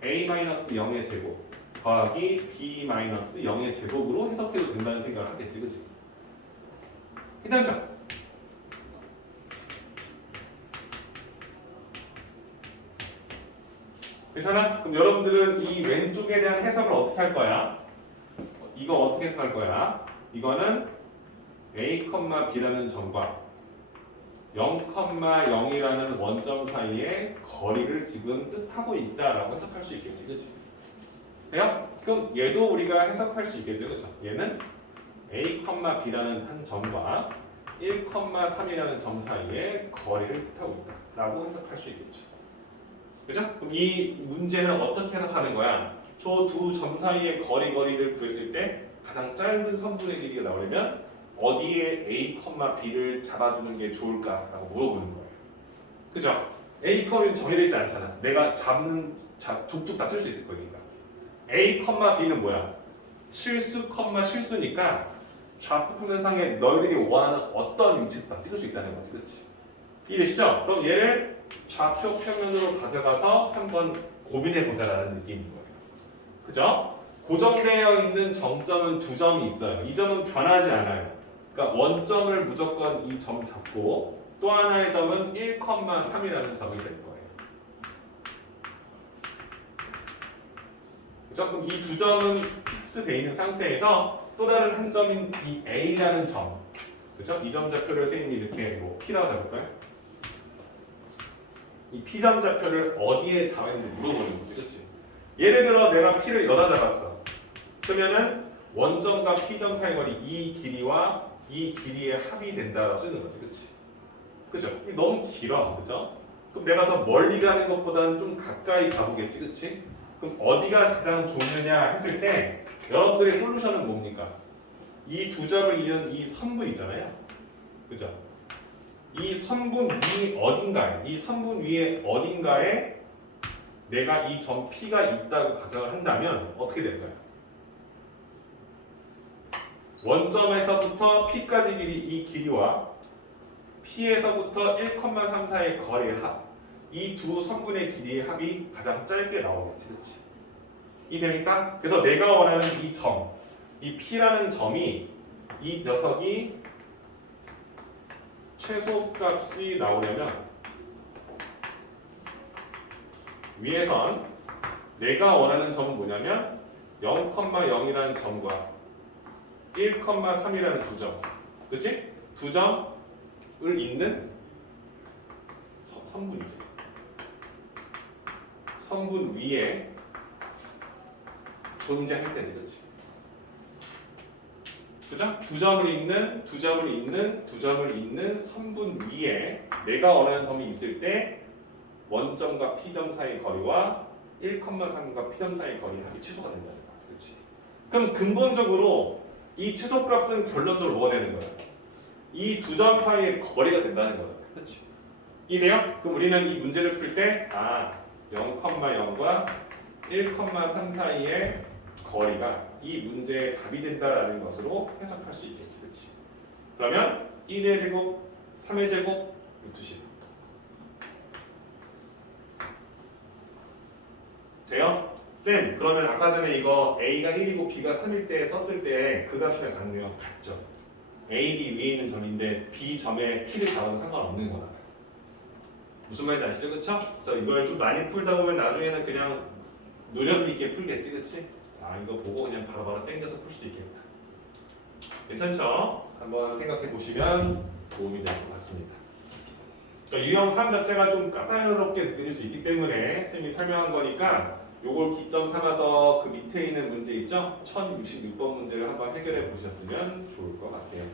a-0의 제곱 더하기 b-0의 제곱으로 해석해도 된다는 생각을 하겠지, 그치? 괜찮죠? 괜찮아? 그럼 여러분들은 이 왼쪽에 대한 해석을 어떻게 할 거야? 이거 어떻게 해석할 거야? 이거는 a, b라는 점과 0,0이라는 원점 사이의 거리를 지금 뜻하고 있다라고 해석할 수 있겠지, 그치? 돼요? 그럼 얘도 우리가 해석할 수 있겠죠, 그쵸? 얘는 a, b라는 한 점과 1,3이라는 점 사이의 거리를 뜻하고 있다라고 해석할 수 있겠죠. 그죠? 그럼 이 문제는 어떻게 해석하는 거야? 저 두 점 사이의 거리를 구했을 때 가장 짧은 선분의 길이가 나오려면 어디에 a, b를 잡아주는 게 좋을까라고 물어보는 거예요. 그죠? a, b는 정해져 있지 않잖아. 내가 잡는 족족 다 쓸 수 있을 거니까. a, b는 뭐야? 실수, 실수니까 좌표 평면상에 너희들이 원하는 어떤 위치도 다 찍을 수 있다는 거지, 그렇지? 이해되시죠? 그럼 얘를 좌표 평면으로 가져가서 한번 고민해 보자라는 느낌인 거예요. 그죠? 고정되어 있는 정점은 두 점이 있어요. 이 점은 변하지 않아요. 그러니까 원점을 무조건 이 점 잡고 또 하나의 점은 1,3이라는 점이 될 거예요. 그죠? 그럼 이 두 점은 픽스되어 있는 상태에서 또 다른 한 점인 이 A라는 점, 그죠? 이 점 좌표를 선생님이 이렇게 뭐 P라고 잡을까요? 이 P점 좌표를 어디에 잡았는지 물어보는 거지, 그렇지? 예를 들어 내가 P를 여기다 잡았어. 그러면은 원점과 P점 사이 거리 이 길이와 이 길이의 합이 된다라고 쓰는 거지, 그렇지? 그죠? 너무 길어, 그죠? 그럼 내가 더 멀리 가는 것보다는 좀 가까이 가보겠지, 그렇지? 그럼 어디가 가장 좋느냐 했을 때 여러분들의 솔루션은 뭡니까? 이 두 점을 이은 이 선분 있잖아요, 그죠? 이 선분 위 어딘가에, 이 선분 위에 어딘가에 내가 이 점 P가 있다고 가정을 한다면 어떻게 될까요? 원점에서부터 P까지 길이 이 길이와 P에서부터 1,34의 거리의 합, 이 두 선분의 길이의 합이 가장 짧게 나오겠지, 그렇지? 이해됩니까? 그래서 내가 원하는 이 점, 이 P라는 점이 이 녀석이 최소값이 나오려면 위에선 내가 원하는 점은 뭐냐면 0,0이라는 점과 1,3이라는 두 점, 그렇지? 두 점을 잇는 선분이죠. 선분 위에 존재할 때지, 그렇지? 그죠? 두 점을 잇는 선분 위에 내가 원하는 점이 있을 때 원점과 P점 사이 거리와 1,3과 P점 사이 거리 합이 최소가 된다는 거지, 그렇지? 그럼 근본적으로 이 최소값은 결론적으로 뭐가 되는 거야? 이 두 점 사이의 거리가 된다는 거잖아, 그렇지? 이래요? 그럼 우리는 이 문제를 풀 때 0,0과 1,3 사이의 거리가 이 문제의 답이 된다라는 것으로 해석할 수 있겠지, 그렇지? 그러면 1의 제곱, 3의 제곱, 루트 10 돼요? 쌤, 그러면 아까 전에 이거 A가 1이고 B가 3일 때 썼을 때 그 값이랑 같네요. 같죠? A, B 위에 있는 점인데 B 점에 P를 잡아도 상관없는 거다. 무슨 말인지 아시죠? 그쵸? 그래서 이걸 좀 많이 풀다 보면 나중에는 그냥 노력 있게 풀겠지, 그치? 이거 보고 그냥 바로바로 땡겨서 풀 수도 있겠다. 괜찮죠? 한번 생각해 보시면 도움이 될 것 같습니다. 그러니까 유형 3 자체가 좀 까다롭게 느낄 수 있기 때문에 쌤이 설명한 거니까 요걸 기점 삼아서 그 밑에 있는 문제 있죠? 1066번 문제를 한번 해결해 보셨으면 좋을 것 같아요.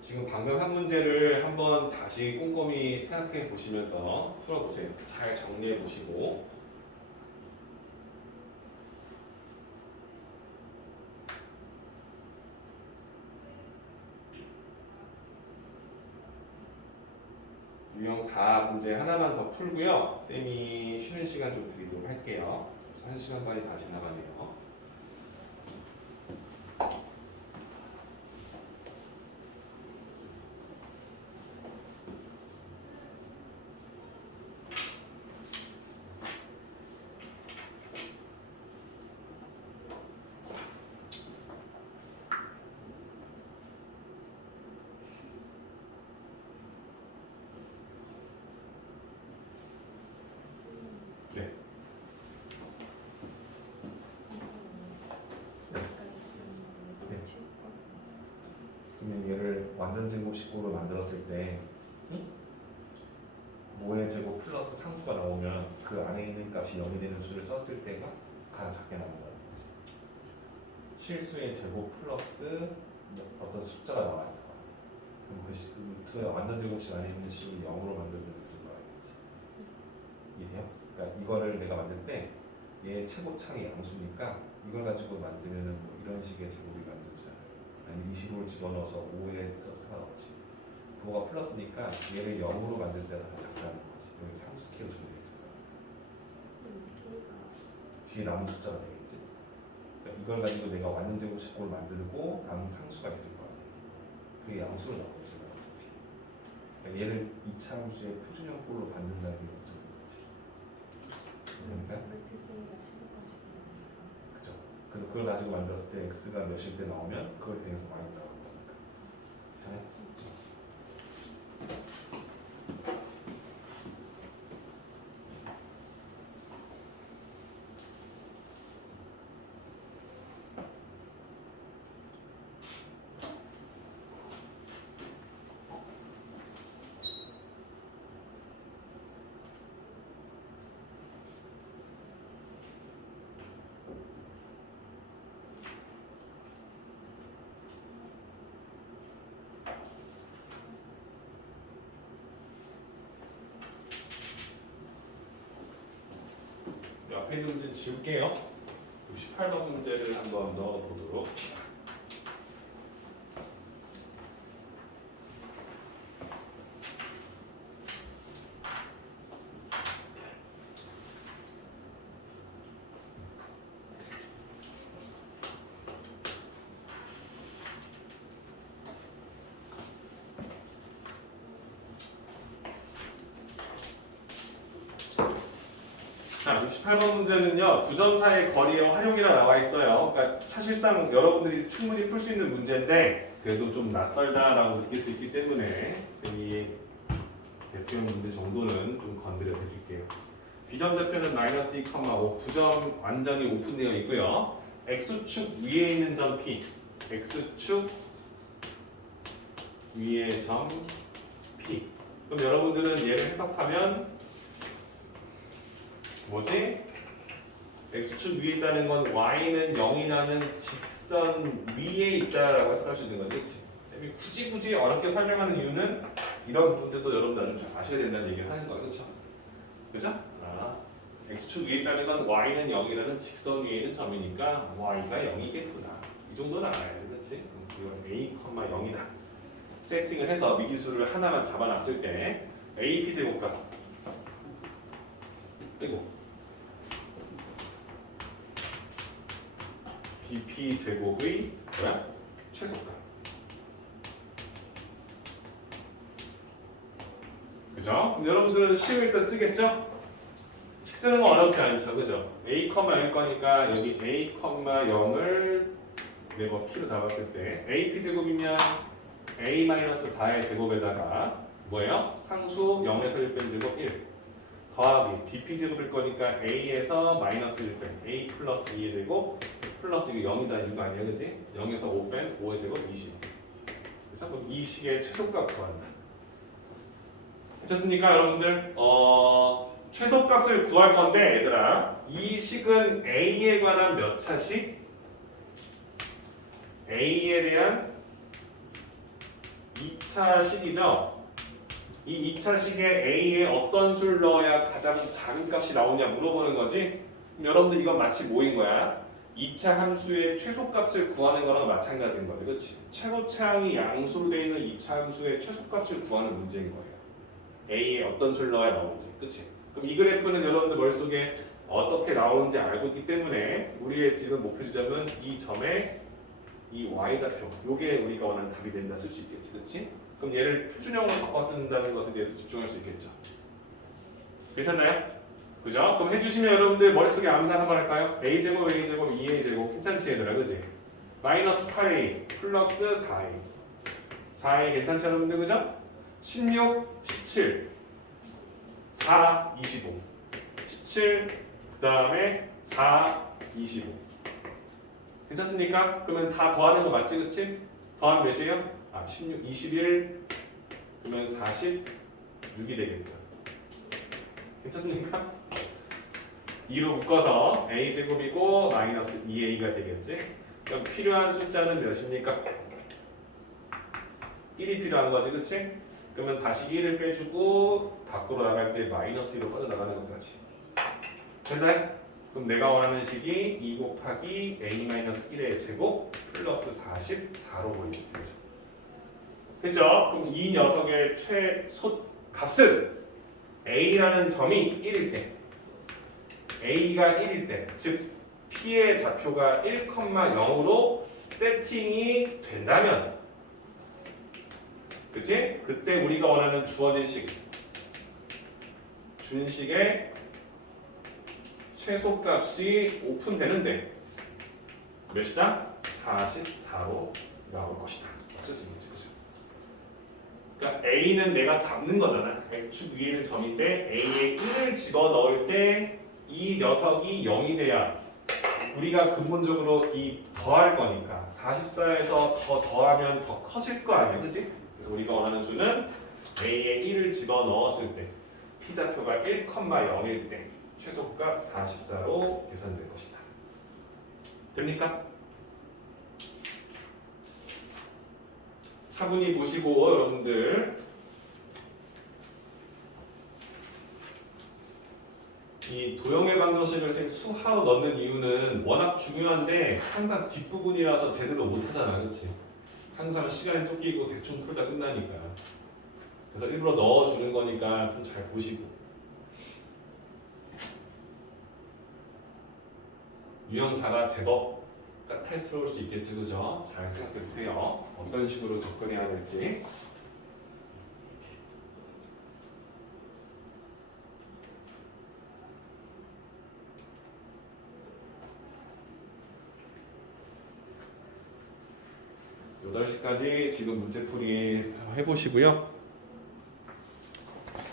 지금 방금 한 문제를 한번 다시 꼼꼼히 생각해 보시면서 풀어보세요. 잘 정리해 보시고. 유형 4 문제 하나만 더 풀고요. 쌤이 쉬는 시간 좀 드리도록 할게요. 1시간 반이 다 지나가네요. 제곱식으로 만들었을 때 모의 제곱 플러스 상수가 나오면 그 안에 있는 값이 0이 되는 수를 썼을 때가 가장 작게 나온다는 거지. 실수의 제곱 플러스 어떤 숫자가 나왔을 거야. 그럼 그 완전 제곱식 안에 있는 식을 0으로 만들면 있을 거야. 이해요? 그러니까 이거를 내가 만들 때 얘 최고창이 양수니까 이걸 가지고 만들면 뭐 이런 식의 제곱이 만들잖아. 아니면 25를 집어넣어서 5에 써서 상관없지. 부호가 플러스니까 얘를 0으로 만들 때가 더 작다는 거지. 여기 상수 키로 정리되어 있을 거야. 뒤에 남은 숫자가 되겠지. 그러니까 이걸 가지고 내가 완전 제곱식을 만들고 남은 상수가 있을 거야. 그게 양수로 나오고 있을 거야. 어차피. 그러니까 얘를 2차 함수의 표준형꼴로 받는다는 게 목적인 거지. 그러니까 그죠. 그래서 그걸 가지고 만들었을 때 x가 몇일 때 나오면 그걸 대해서 많이 나올 거니까. 자. 앞에 있는 문제 지울게요. 68번 문제를 한번 넣어보도록. 자, 68번 문제는요, 두 점 사이의 거리의 활용이라 나와 있어요. 그러니까 사실상 여러분들이 충분히 풀 수 있는 문제인데 그래도 좀 낯설다라고 느낄 수 있기 때문에 이 대표형 문제 정도는 좀 건드려 드릴게요. 비점좌표는 마이너스 2,5, 부점 완전히 오픈되어 있고요. x축 위에 있는 점 P, x축 위에 점 P. 그럼 여러분들은 얘를 해석하면 뭐지? x축 위에 있다는 건 y는 0이라는 직선 위에 있다라고 해석할 수 있는 거지. 쌤이 굳이 어렵게 설명하는 이유는 이런 문제도 여러분들 좀 잘 아셔야 된다는 얘기를 하는 거예요. 그렇죠? 그죠? x축 위에 있다는 건 y는 0이라는 직선 위에 있는 점이니까 y가 0이겠구나. 이 정도는 알아야 돼. 그렇지? 이건 a, 0이다. 세팅을 해서 미지수를 하나만 잡아놨을 때 AP 제곱값 그리고 BP 제곱의 뭐야? 최소값. 그죠? 그럼 여러분들은 식을 일단 쓰겠죠? 식 쓰는 건 어렵지 않죠, 그죠? A, 0일 거니까 여기 A, 0을 네번 P로 잡았을 때 AP 제곱이면 A-4의 제곱에다가 뭐예요? 상수 0에서 1 뺀 제곱 1 더하기 BP 제곱일 거니까 A에서 마이너스 1 뺀 A 플러스 2의 제곱 플러스 이게 0이다 이거 아니야, 그지? 0에서 5 뺀 5의 제곱 20. 그래서 그럼 이 식의 최소값 구한다. 됐습니까, 여러분들? 최소값을 구할 건데, 얘들아, 이 식은 A에 관한 몇 차식? A에 대한 2차 식이죠. 이 2차 식에 A에 어떤 수를 넣어야 가장 작은 값이 나오냐 물어보는 거지. 그럼 여러분들 이건 마치 뭐인 거야? 2차 함수의 최소값을 구하는 거랑 마찬가지인 거지, 그렇지? 최고차항이 양수로 되어 있는 2차 함수의 최소값을 구하는 문제인 거예요. A에 어떤 수를 넣어야 나오는지, 그렇지? 그럼 이 그래프는 여러분들 머릿속에 어떻게 나오는지 알고 있기 때문에 우리의 지금 목표 지점은 이 점의 이 y좌표, 요게 우리가 원하는 답이 된다 쓸 수 있겠지, 그렇지? 그럼 얘를 표준형으로 바꿔 쓴다는 것에 대해서 집중할 수 있겠죠. 괜찮나요? 그죠? 그럼 해주시면 여러분들 머릿속에 암산 한번 할까요? a제곱, a제곱, 2a제곱 괜찮지 얘들아, 그지? 마이너스 8a 플러스 4a 4a 괜찮지 여러분들, 그죠? 16, 17 4, 25 17, 그 다음에 4, 25 괜찮습니까? 그러면 다 더하는 거 맞지, 그치? 더하면 몇이에요? 16, 21 그러면 46이 되겠죠. 괜찮습니까? 2로 묶어서 a제곱이고 마이너스 2a가 되겠지. 그럼 필요한 숫자는 몇입니까? 1이 필요한 거지, 그치? 그러면 다시 1을 빼주고 밖으로 나갈 때 마이너스 1로 빠져나가는 거지. 됐나요? 그럼 내가 원하는 식이 2 곱하기 a-1의 제곱 플러스 44로 보이겠지, 그죠? 됐죠? 그럼 이 녀석의 최소 값은 a라는 점이 1일 때, a가 1일 때, 즉 p의 좌표가 1,0으로 세팅이 된다면, 그치? 그때 우리가 원하는 주어진 식, 준식의 최소값이 오픈되는데 몇이다? 44로 나올 것이다. 어쩔 수 있겠지, 그죠? 그러니까 a는 내가 잡는 거잖아. x축 위에 있는 점인데 a에 1을 집어넣을 때 이 녀석이 0이 돼야 우리가 근본적으로 이 더할 거니까 44에서 더 더하면 더 커질 거 아니야, 그치? 그래서 우리가 원하는 수는 a에 1을 집어넣었을 때 p좌표가 1,0일 때 최소값 44로 계산될 것이다. 됩니까? 차분히 보시고 여러분들 이 도형의 방정식을 선생님 수하로 넣는 이유는 워낙 중요한데 항상 뒷부분이라서 제대로 못하잖아, 그렇지? 항상 시간이 쫓기고 대충 풀다 끝나니까. 그래서 일부러 넣어주는 거니까 좀 잘 보시고. 유형사가 제법 까탈스러울 수 있겠죠, 그죠? 잘 생각해 보세요. 어떤 식으로 접근해야 될지. 여덟 시까지 지금 문제풀이 해보시고요.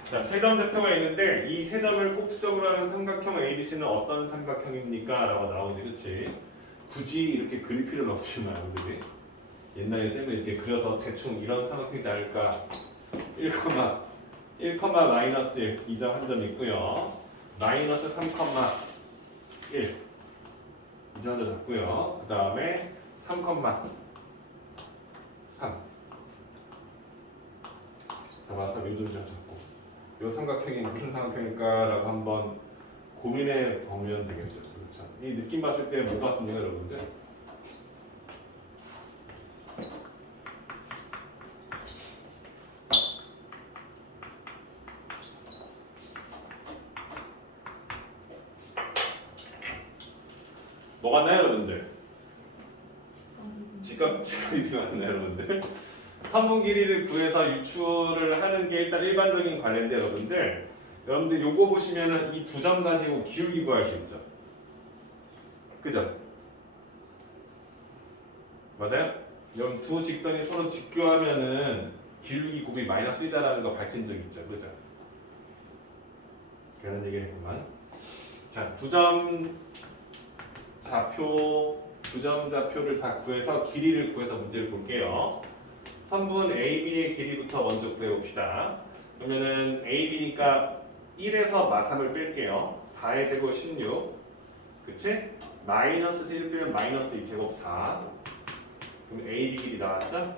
자, 세 점 대표가 있는데 이 세 점을 꼭지점으로 하는 삼각형 ABC는 어떤 삼각형입니까? 라고 나오지, 그치? 굳이 이렇게 그릴 필요는 없지만, 그지? 옛날에 쌤은 이렇게 그려서 대충 이런 삼각형이지 않을까? 1, 마이너스 1, 2점 한 점 있고요. 마이너스 3, 1, 2점 한 점 잡고요. 그 다음에 3, 3 잡아서 요점 잡고 이 삼각형이 무슨 삼각형일까라고 한번 고민해 보면 되겠죠. 그렇죠? 이 느낌 봤을 때 뭐 같습니까, 여러분들? 뭐 같나요, 여러분들? 직각이 들어갔나요, 여러분들? 선분 길이를 구해서 유추를 하는 게 일단 일반적인 관례인데 여러분들 요거 보시면은 이 두 점 가지고 기울기 구할 수 있죠. 그죠? 맞아요? 여러분 두 직선이 서로 직교하면은 기울기 곱이 마이너스 1이다라는 거 밝힌 적 있죠. 그죠? 그런 얘기했구만. 자, 두 점 좌표를 다 구해서 길이를 구해서 문제를 볼게요. 선분 AB의 길이부터 먼저 구해봅시다. 그러면은 AB니까 1에서 마3을 뺄게요. 4의 제곱 16. 그치? 마이너스 1 빼면 마이너스 2제곱 4. 그럼 AB 길이 나왔죠?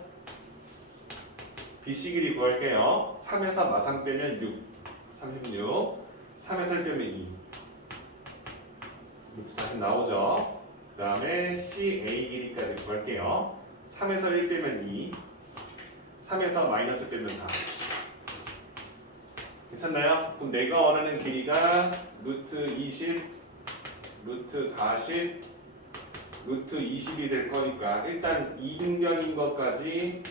BC 길이 구할게요. 3에서 마3 빼면 6. 36. 3에서 1 빼면 2. 40 나오죠? 그 다음에 CA 길이까지 구할게요. 3에서 1 빼면 2. 3에서 마이너스 빼면 4. 괜찮나요? 그럼 내가 원하는 길이가 루트 20, 루트 40, 루트 20이 될 거니까 일단 이등변인 것까지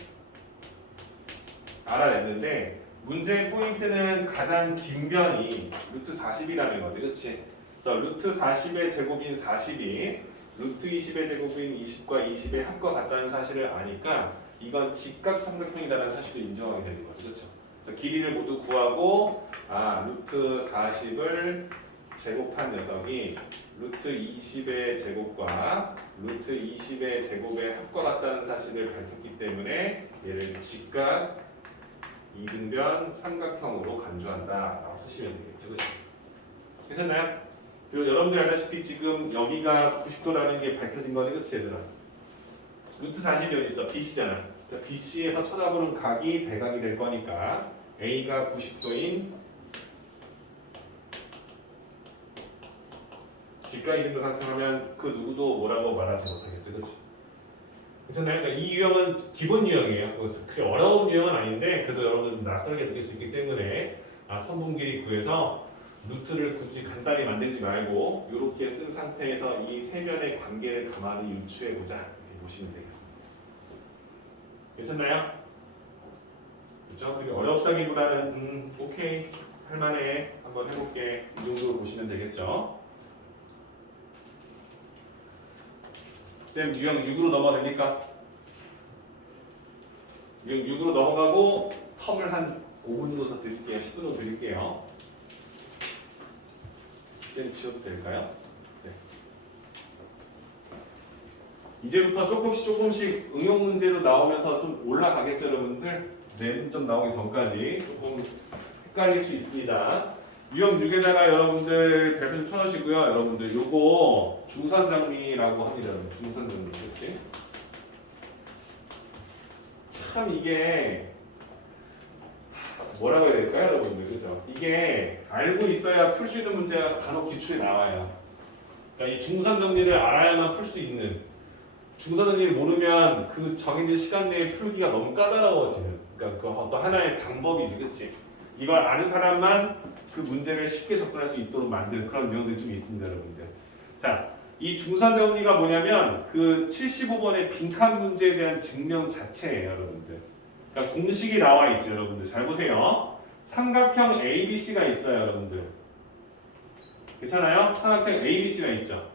알아냈는데 문제의 포인트는 가장 긴 변이 루트 40이라는 거지, 그렇지? 그래서 루트 40의 제곱인 40이 루트 20의 제곱인 20과 20의 합과 같다는 사실을 아니까 이건 직각삼각형이라는 사실을 인정하게 되는 거죠, 그렇죠? 그래서 길이를 모두 구하고 루트 40을 제곱한 녀석이 루트 루트 20의 제곱과 루트 20의 제곱의 합과 같다는 사실을 밝혔기 때문에 얘를 직각 이등변 삼각형으로 간주한다 라고 쓰시면 되겠죠. 그렇죠? 괜찮나요? 그리고 여러분들 알다시피 지금 여기가 90도라는 게 밝혀진 거지, 그치 얘들아? 루트 40이 어디 있어? BC잖아. BC에서 쳐다보는 각이 대각이 될 거니까 A가 90도인 직각이 된다 생각하면 그 누구도 뭐라고 말하지 못하겠지, 그치? 괜찮나요? 그러니까 이 유형은 기본 유형이에요. 그렇게 어려운 유형은 아닌데 그래도 여러분들 낯설게 느낄 수 있기 때문에 선분 길이 구해서 루트를 굳이 간단히 만들지 말고 이렇게 쓴 상태에서 이 세 변의 관계를 가만히 유추해 보자 이렇게 보시면 되겠습니다. 괜찮나요? 그렇죠? 그게 어렵다기보다는 오케이 할만해 한번 해볼게 이 정도로 보시면 되겠죠. 쌤 유형 6으로 넘어가 됩니까? 유형 6으로 넘어가고 텀을 한 5분 정도 더 드릴게요. 10분 정도 드릴게요. 쌤 지워도 될까요? 네. 이제부터 조금씩 응용 문제로 나오면서 좀 올라가겠죠 여러분들? 내분점 나오기 전까지 조금 헷갈릴 수 있습니다. 유형 6에다가 여러분들 별표 좀 쳐놓으시고요. 여러분들 요거 중선 정리라고 합니다. 중선 정리, 그렇지? 참 이게 뭐라고 해야 될까요, 여러분들? 그죠? 이게 알고 있어야 풀 수 있는 문제가 간혹 기출에 나와요. 그러니까 이 중선 정리를 알아야만 풀 수 있는. 중선 정리를 모르면 그 정해진 시간 내에 풀기가 너무 까다로워지는. 그러니까 그 어떤 하나의 방법이지, 그렇지? 이걸 아는 사람만 그 문제를 쉽게 접근할 수 있도록 만든 그런 내용들이 좀 있습니다, 여러분들. 자, 이 중선 정리가 뭐냐면 그 75번의 빈칸 문제에 대한 증명 자체예요, 여러분들. 그러니까 공식이 나와 있죠, 여러분들. 잘 보세요. 삼각형 ABC가 있어요, 여러분들. 괜찮아요? 삼각형 ABC가 있죠.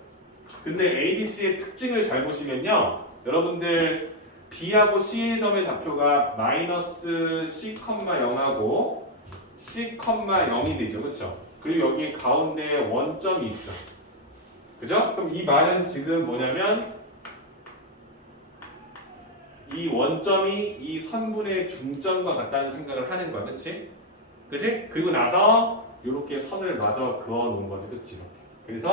근데 ABC의 특징을 잘 보시면요, 여러분들 B하고 C의 점의 좌표가 마이너스 C,0하고 C,0이 되죠, 그렇죠? 그리고 여기 가운데에 원점이 있죠, 그죠? 그럼 이 말은 지금 뭐냐면 이 원점이 이 선분의 중점과 같다는 생각을 하는 거야, 그렇지? 그지? 그리고 나서 이렇게 선을 마저 그어 놓은 거지, 그렇지? 그래서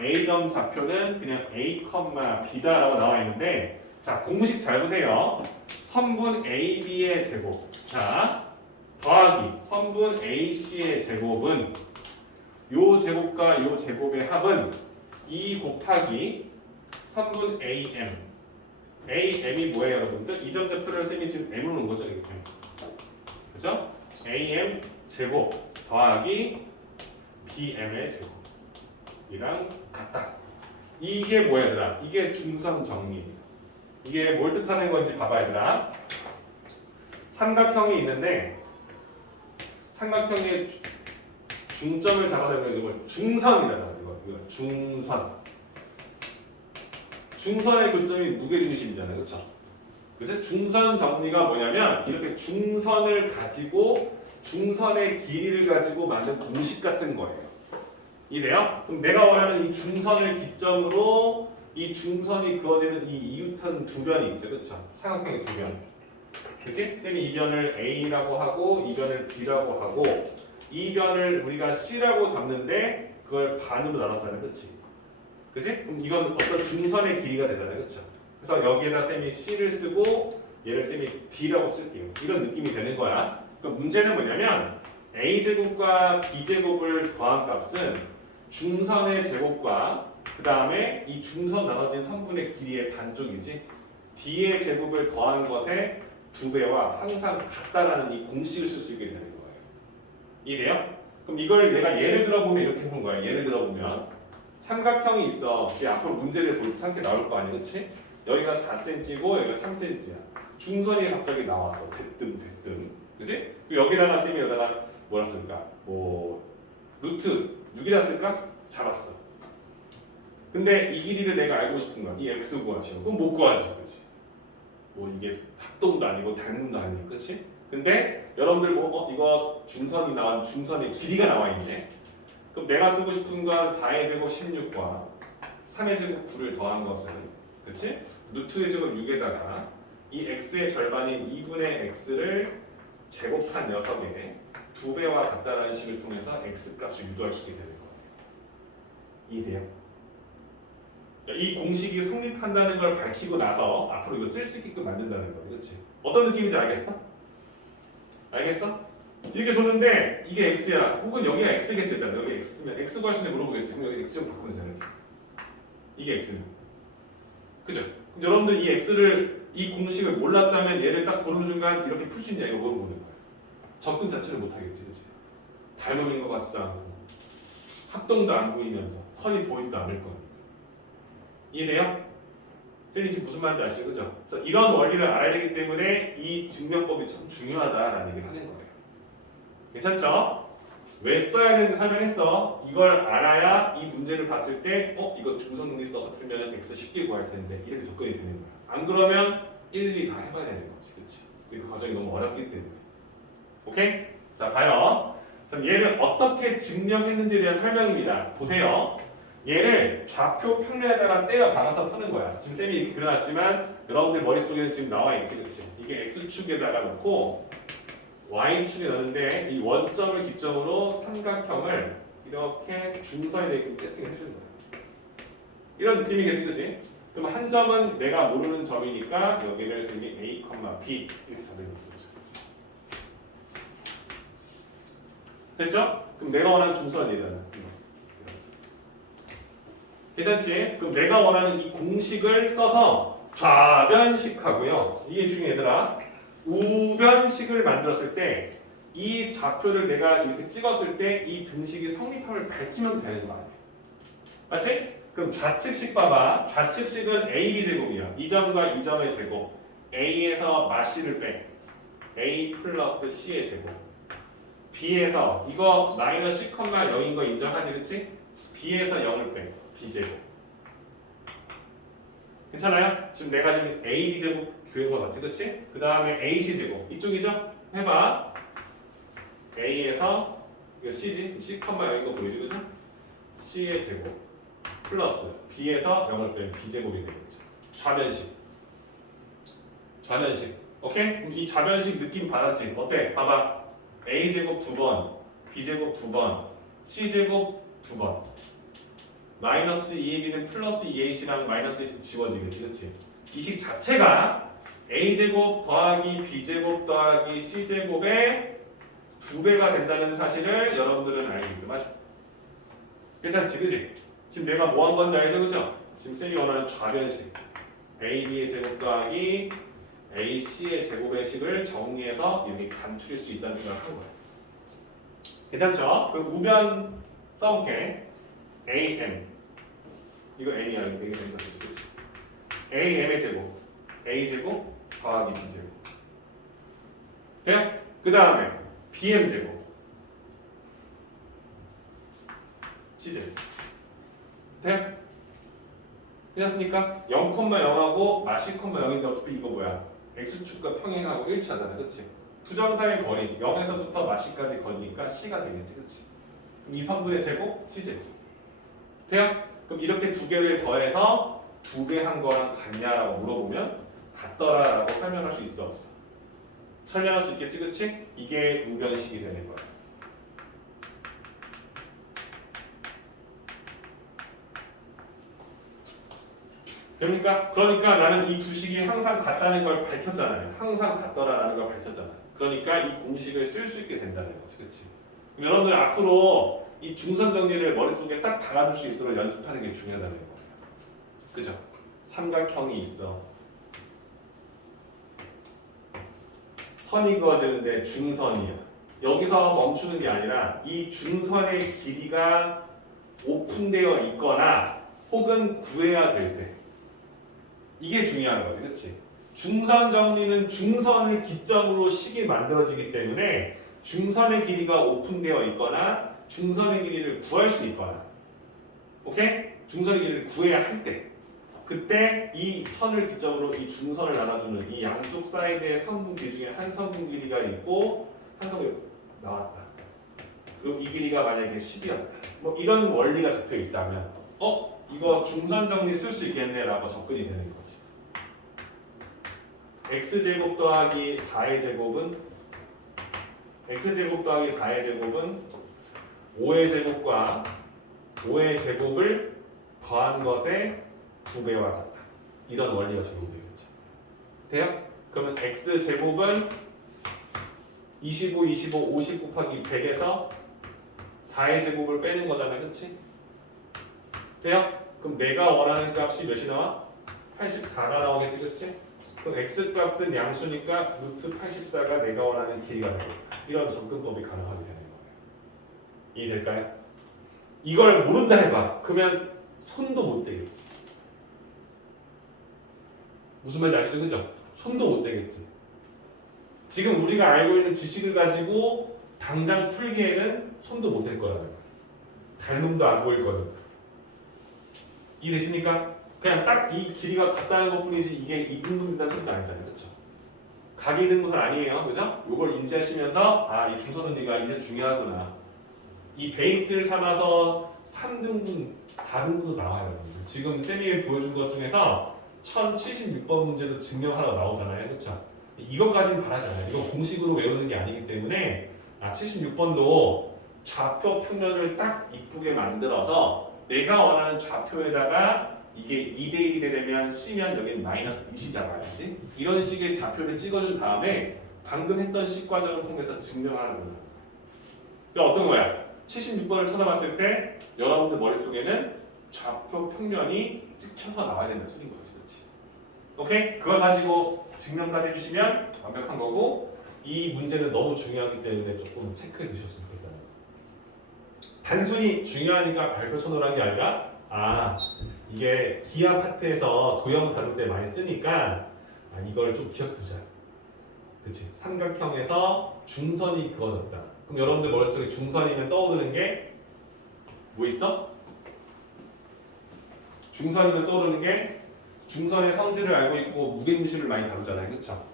A점 좌표는 그냥 A, B다라고 나와 있는데, 자 공식 잘 보세요. 선분 AB의 제곱, 자 더하기 선분 AC의 제곱은 요 제곱과 요 제곱의 합은 2 곱하기 선분 AM. AM이 뭐예요, 여러분들? 이점 좌표를 쌤이 지금 M으로 놓은 거죠, 이렇게. 그죠? AM 제곱 더하기 BM의 제곱이랑 같다. 이게 뭐야, 얘들아? 이게 중선 정리입니다. 이게 뭘 뜻하는 건지 봐봐, 얘들아. 삼각형이 있는데 삼각형의 중점을 잡아서 이걸 중선이라고 해요. 이거 중선. 중선의 교점이 무게중심이잖아요, 그렇죠? 그래서 중선 정리가 뭐냐면 이렇게 중선을 가지고 중선의 길이를 가지고 만든 공식 같은 거예요. 이래요? 그럼 내가 원하는 이 중선을 기점으로 이 중선이 그어지는 이 이웃한 두 변이 있죠, 그렇죠? 삼각형의 두 변. 그치? 쌤이 이 변을 A라고 하고 이 변을 B라고 하고 이 변을 우리가 C라고 잡는데 그걸 반으로 나눴잖아요, 그렇지? 그치? 그럼 이건 어떤 중선의 길이가 되잖아요, 그렇죠? 그래서 여기에다 쌤이 C를 쓰고 얘를 쌤이 D라고 쓸게요. 이런 느낌이 되는 거야. 그럼 문제는 뭐냐면 A제곱과 B제곱을 더한 값은 중선의 제곱과 그 다음에 이 중선 나눠진 선분의 길이의 반쪽이지 D의 제곱을 더한 것의 2배와 항상 같다라는 이 공식을 쓸 수 있게 되는 거예요. 이해돼요? 그럼 이걸 내가 예를 들어보면 이렇게 해본 거야. 예를 들어보면 삼각형이 있어. 이제 앞으로 문제를 볼 때 삼각형이 나올 거 아니야, 그렇지? 여기가 4cm고 여기가 3cm야. 중선이 갑자기 나왔어. 대뜸, 그렇지? 여기다가 쌤이 여기다가 뭐라 쓸까? 뭐 루트 6이라 쓸까? 잡았어. 근데 이 길이를 내가 알고 싶은 거야. 이 x 구하시오. 그럼 못 구하지, 그렇지? 뭐 이게 합동도 아니고 닮음도 아니고, 그렇지? 근데 여러분들 뭐 이거 중선이 나온 중선의 길이가 나와 있네. 그럼 내가 쓰고 싶은 건 4의 제곱 16과 3의 제곱 9를 더한 것은 그치? 루트의 제곱 6에다가 이 x의 절반인 2분의 x를 제곱한 녀석에 2배와 같다라는 식을 통해서 x 값을 유도할 수 있게 되는 거예요. 이해돼요? 이 공식이 성립한다는 걸 밝히고 나서 앞으로 이거 쓸 수 있게끔 만든다는 거지, 그렇지? 어떤 느낌인지 알겠어? 알겠어? 이렇게 줬는데 이게 x야. 혹은 여기가 x겠지 일단 여기 x면 x 구하실 때 물어보겠지. 그럼 여기 x 좀 바꾸면 되잖아. 이게 x는 그죠? 여러분들 이 x를 이 공식을 몰랐다면 얘를 딱 보는 순간 이렇게 풀 수 있냐 이거 물어보는 거야. 접근 자체를 못 하겠지, 그렇지? 닮음인 것 같지도 않고 합동도 안 보이면서 선이 보이지도 않을 거니까. 이해돼요? 쌤이 지금 무슨 말인지 아시죠? 그죠? 그래서 이런 원리를 알아야 되기 때문에 이 증명법이 참 중요하다라는 얘기를 하는 거예요. 괜찮죠? 왜 써야 되는지 설명했어. 이걸 알아야 이 문제를 봤을 때 이거 중성능리 써서 풀면 x 쉽게 구할 텐데 이렇게 접근이 되는 거야. 안 그러면 일일이 다 해봐야 되는 거지. 그렇지? 그 과정이 너무 어렵기 때문에. 오케이? 자, 봐요. 그럼 얘를 어떻게 증명했는지에 대한 설명입니다. 보세요. 얘를 좌표 평면에다가 떼어 박아서 푸는 거야. 지금 쌤이 이렇게 그려놨지만 여러분들 머릿속에는 지금 나와 있지, 그렇지? 이게 x축에다가 놓고 y축에 넣는데 이 원점을 기점으로 삼각형을 이렇게 중선에 대게 세팅을 해주는 거야. 이런 느낌이겠지, 그렇지? 그럼 한 점은 내가 모르는 점이니까 여기를 여기 a, b 이렇게 잡는 거죠. 됐죠? 그럼 내가 원하는 중선은 얘잖아. 괜찮지? 그럼 내가 원하는 이 공식을 써서 좌변식하고요. 이게 중요해 얘들아. 우변식을 만들었을 때 이 좌표를 내가 이렇게 찍었을 때 이 등식이 성립함을 밝히면 되는 거 아니야. 맞지? 그럼 좌측식 봐봐. 좌측식은 AB 제곱이야. 이 점과 이 점의 제곱. A에서 마씨를 빼. A 플러스 C의 제곱. B에서 이거 마이너스 10,0인 거 인정하지, 그치? B에서 0을 빼. B제곱. 괜찮아요? 지금 내가 지금 AB제곱 그린 거 맞지? 그치? 그 다음에 AC제곱. 이쪽이죠? 해봐. A에서 이거 C지? C,0인 거 보이지? 그죠? C의 제곱. 플러스 B에서 0을 빼면 B제곱이 되겠죠. 좌변식. 좌변식. 오케이? 그럼 이 좌변식 느낌 받았지? 어때? 봐봐. A제곱 2번, B제곱 2번, C제곱 2번. 마이너스 2AB는 플러스 2AC랑 마이너스 2AC 지워지겠지, 그렇지? 이 식 자체가 A제곱 더하기 B제곱 더하기 C제곱의 2배가 된다는 사실을 여러분들은 알고 있어, 맞아? 괜찮지, 그치? 지금 내가 뭐 한 건지 알죠, 그죠? 지금 쌤이 원하는 좌변식 AB의 제곱 더하기 AC의 제곱의 식을 정리해서 이렇게 간추릴 수 있다는 생각을 한 거야. 괜찮죠? 그럼 우변 써볼게. AM 이거 M이야. 이거 되게 재밌었지, 그렇지? AM의 제곱 A 제곱 더하기 B 제곱 돼요? 그 다음에 BM 제곱 C 제곱 돼요? 되었습니까? 0,0하고 마시, 0인데 어차피 이거 뭐야? x축과 평행하고 일치하잖아, 그렇지? 두 점 사이의 거리 0에서부터 마시까지 거리니까 C가 되겠지, 그렇지? 그럼 이 선분의 제곱 C 제곱 돼요? 그럼 이렇게 두 개를 더해서 2배 한 거랑 같냐라고 물어보면 같더라라고 설명할 수 있어 없어? 설명할 수 있겠지, 그치? 이게 우변식이 되는 거야. 됩니까? 그러니까 나는 이 두 식이 항상 같다는 걸 밝혔잖아요. 항상 같더라라는 걸 밝혔잖아요. 그러니까 이 공식을 쓸 수 있게 된다는 거지, 그치? 그럼 여러분들 앞으로 이 중선 정리를 머릿속에 딱 박아줄 수 있도록 연습하는 게 중요하다는 거예요. 그죠? 삼각형이 있어. 선이 그어지는데 중선이야. 여기서 멈추는 게 아니라 이 중선의 길이가 오픈되어 있거나 혹은 구해야 될 때. 이게 중요한 거지, 그렇지? 중선 정리는 중선을 기점으로 식이 만들어지기 때문에 중선의 길이가 오픈되어 있거나 중선의 길이를 구할 수 있거나, 오케이? 중선의 길이를 구해야 할 때, 그때 이 선을 기점으로 이 중선을 나눠주는 이 양쪽 사이드의 선분길 중에 한 선분 길이가 있고 한 선분이 나왔다. 그리고 이 길이가 만약에 10이었다. 뭐 이런 원리가 잡혀 있다면, 이거 중선 정리 쓸 수 있겠네라고 접근이 되는 거지. x제곱 더하기 4의 제곱은 x제곱 더하기 4의 제곱은 5의 제곱과 5의 제곱을 더한 것의 2배와 같다. 이런 원리가 적용되겠죠. 돼요? 그러면 x제곱은 25, 25, 50 곱하기 100에서 4의 제곱을 빼는 거잖아요. 그치? 돼요? 그럼 내가 원하는 값이 몇이 나와? 84가 나오겠지. 그치? 그럼 x값은 양수니까 루트 84가 내가 원하는 길이가 되고 이런 접근법이 가능하게 되는 거예요. 이해될까요? 이걸 모른다 해봐. 그러면 손도 못 대겠지. 무슨 말인지 아시죠? 그죠? 손도 못 대겠지. 지금 우리가 알고 있는 지식을 가지고 당장 풀기에는 손도 못 댈 거라는 거야. 닮음도 안 보일 거니까. 이해되십니까? 그냥 딱 이 길이가 같다는 것 뿐이지 이게 이등분된다는 소리도 아니잖아요. 그렇죠? 각이 등분은 아니에요. 그죠? 이걸 인지하시면서 아, 이 중선원리가 이제 중요하구나. 이 베이스를 삼아서 3등분, 4등분도 나와요. 지금 쌤이 보여준 것 중에서 1076번 문제도 증명하러 나오잖아요. 그렇죠? 이것까지는 바라잖아요. 이거 공식으로 외우는 게 아니기 때문에 76번도 좌표 표면을 딱 이쁘게 만들어서 내가 원하는 좌표에다가 이게 2대1이 되려면 C면 여기는 마이너스 2이 잡아야지. 이런 식의 좌표를 찍어준 다음에 방금 했던 식 과정을 통해서 증명하는 거야. 그러니까 어떤 거야? 76번을 찾아봤을 때 여러분들 머릿속에는 좌표 평면이 찍혀서 나와야 된다는 소리인 거지. 그렇지? 오케이? 그걸 가지고 증명까지 해주시면 완벽한 거고 이 문제는 너무 중요하기 때문에 조금 체크해 두셨으면 좋겠다. 단순히 중요하니까 발표 쳐놓으란 게 아니라 이게 기하 파트에서 도형 다룰 때 많이 쓰니까 이걸 좀 기억두자. 그치? 삼각형에서 중선이 그어졌다. 그럼 여러분들 머릿속에 중선이면 떠오르는 게 뭐 있어? 중선이면 떠오르는 게 중선의 성질을 알고 있고 무게중심을 많이 다루잖아요. 그쵸?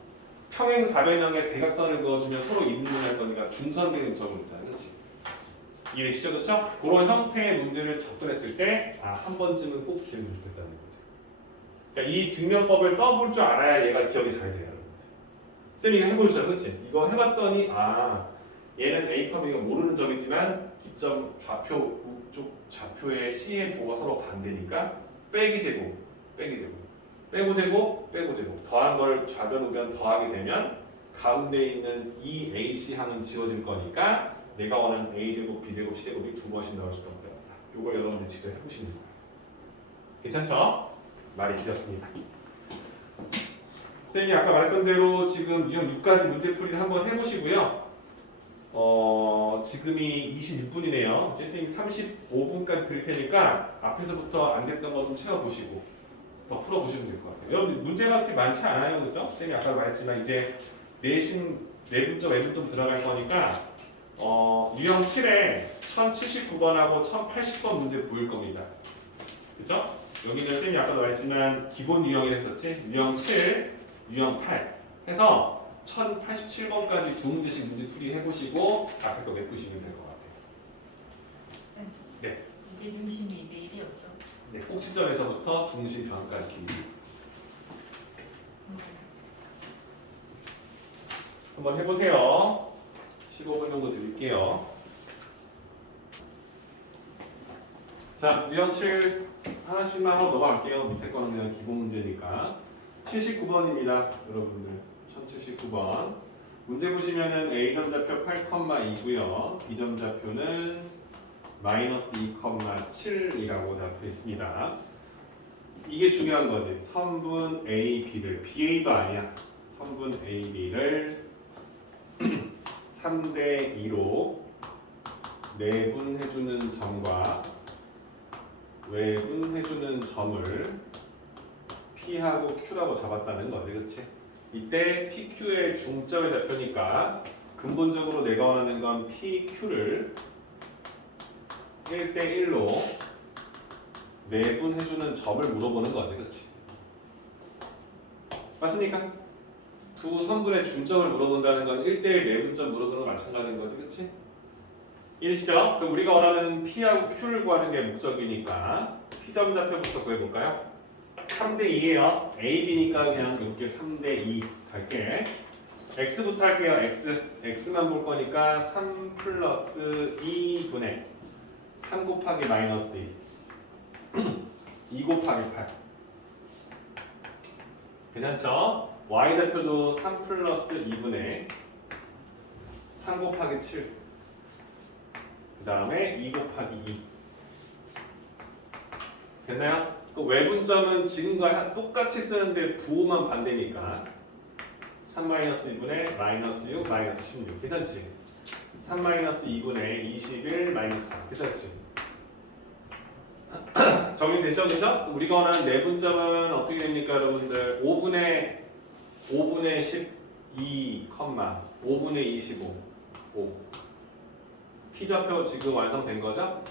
평행 사변형에 대각선을 그어주면 서로 이등분할 거니까 중선들은 적용되잖아요. 그치? 이해되시죠? 그쵸? 그런 형태의 문제를 접근했을 때 한 번쯤은 꼭 기억해 주겠다는 거죠. 그러니까 이 증명법을 써볼 줄 알아야 얘가 기억이 잘 돼요. 쌤이 이거 해보죠. 그치? 이거 해봤더니 얘는 A, B가 모르는 점이지만 기점 좌표 우쪽 좌표의 C의 보가 서로 반대니까 빼기 제곱, 빼기 제곱, 빼고 제곱, 빼고 제곱 더한 걸 좌변 우변 더하게 되면 가운데 있는 이 AC 항은 지워질 거니까 내가 원하는 A 제곱, B 제곱, C 제곱이 두 번씩 나올 수밖에 없다. 이걸 여러분들 직접 해보시면 돼요. 괜찮죠? 말이 길었습니다. 쌤이 아까 말했던 대로 지금 유형 6까지 문제풀이를 한번 해보시고요. 지금이 26분이네요. 선생님 35분까지 드릴 테니까 앞에서부터 안 됐던 거 좀 채워보시고 더 풀어보시면 될 것 같아요. 여러분 문제가 그렇게 많지 않아요, 그죠? 쌤이 아까 말했지만 이제 내분점, 외분점 들어갈 거니까 유형 7에 1079번하고 1080번 문제 보일 겁니다. 그죠? 여기는 쌤이 아까도 말했지만 기본 유형이라 했었지? 유형 7, 유형 8 해서 1087번까지 두 문제씩 문제 풀이 해보시고 앞에 거 메꾸시면 될 것 같아요. 쌤, 네. 이게 중심이 2대1이었죠? 네, 꼭지점에서부터 중심 변까지 길이. 한번 해보세요. 15분 정도 드릴게요. 자, 유형 7 하나씩만 하고 넘어갈게요. 밑에 거는 그냥 기본 문제니까. 79번입니다. 여러분들. 1079번. 문제 보시면은 A점 좌표 8,2고요. B점 좌표는 마이너스 2,7이라고 잡혀 있습니다. 이게 중요한 거지. 선분 A, B를 BA도 아니야. 선분 A, B를 3대 2로 내분해주는 점과 외분해주는 점을 P하고 Q라고 잡았다는 거지, 그렇지? 이때 PQ의 중점의 좌표니까 근본적으로 내가 원하는 건 PQ를 1대 1로 내분해주는 점을 물어보는 거지, 그렇지? 맞습니까? 두 선분의 중점을 물어본다는 건 1대1 내분점 물어보는 거 마찬가지인 거지, 그렇지? 이해되시죠? 그럼 우리가 원하는 P하고 Q를 구하는 게 목적이니까 P점 좌표부터 구해볼까요? 3대2예요. A, B니까 그냥 이렇게 3대2 갈게. X부터 할게요. X만 볼 거니까 3 플러스 2분의 3 곱하기 마이너스 2 2 곱하기 8 괜찮죠? Y좌표도 3 플러스 2분의 3 곱하기 7 그 다음에 2 곱하기 2 됐나요? 그 외분점은 지금과 똑같이 쓰는데 부호만 반대니까 3-2분의 마이너스 6 마이너스 16 괜찮지? 3-2분의 21 마이너스 4 괜찮지? 정리되죠? 그죠? 우리가 원하는 내분점은 어떻게 됩니까 여러분들? 5분의 12, 5분의 25 5 P좌표 지금 완성된 거죠?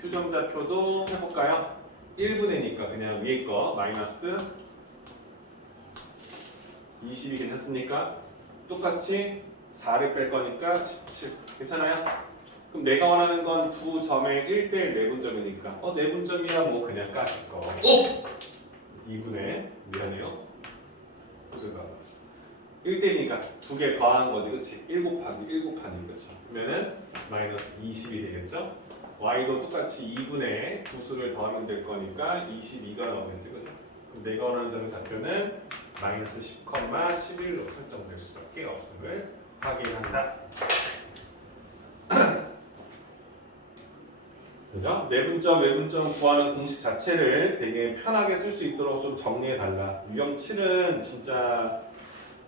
Q점 좌표도 해볼까요? 1분의니까 그냥 위에 거 마이너스 20이 괜찮습니까? 똑같이 4를 뺄 거니까 17 괜찮아요? 그럼 내가 원하는 건 두 점의 1대1 내분점이니까 내분점이야 뭐 그냥 까짓 거 2분의 미안해요 그러니까 1대니까 두 개 더한 거지 그치? 1 곱하기 1 곱하기 그치? 그러면은 마이너스 20이 되겠죠? y도 똑같이 2분의 두 수를 더하면 될 거니까 22가 나오겠지 그죠? 그럼 내가 원하는 점의 좌표는 마이너스 10, 11로 설정될 수밖에 없음을 확인한다. 그죠? 내분점, 외분점 구하는 공식 자체를 되게 편하게 쓸 수 있도록 좀 정리해 달라. 유형 7은 진짜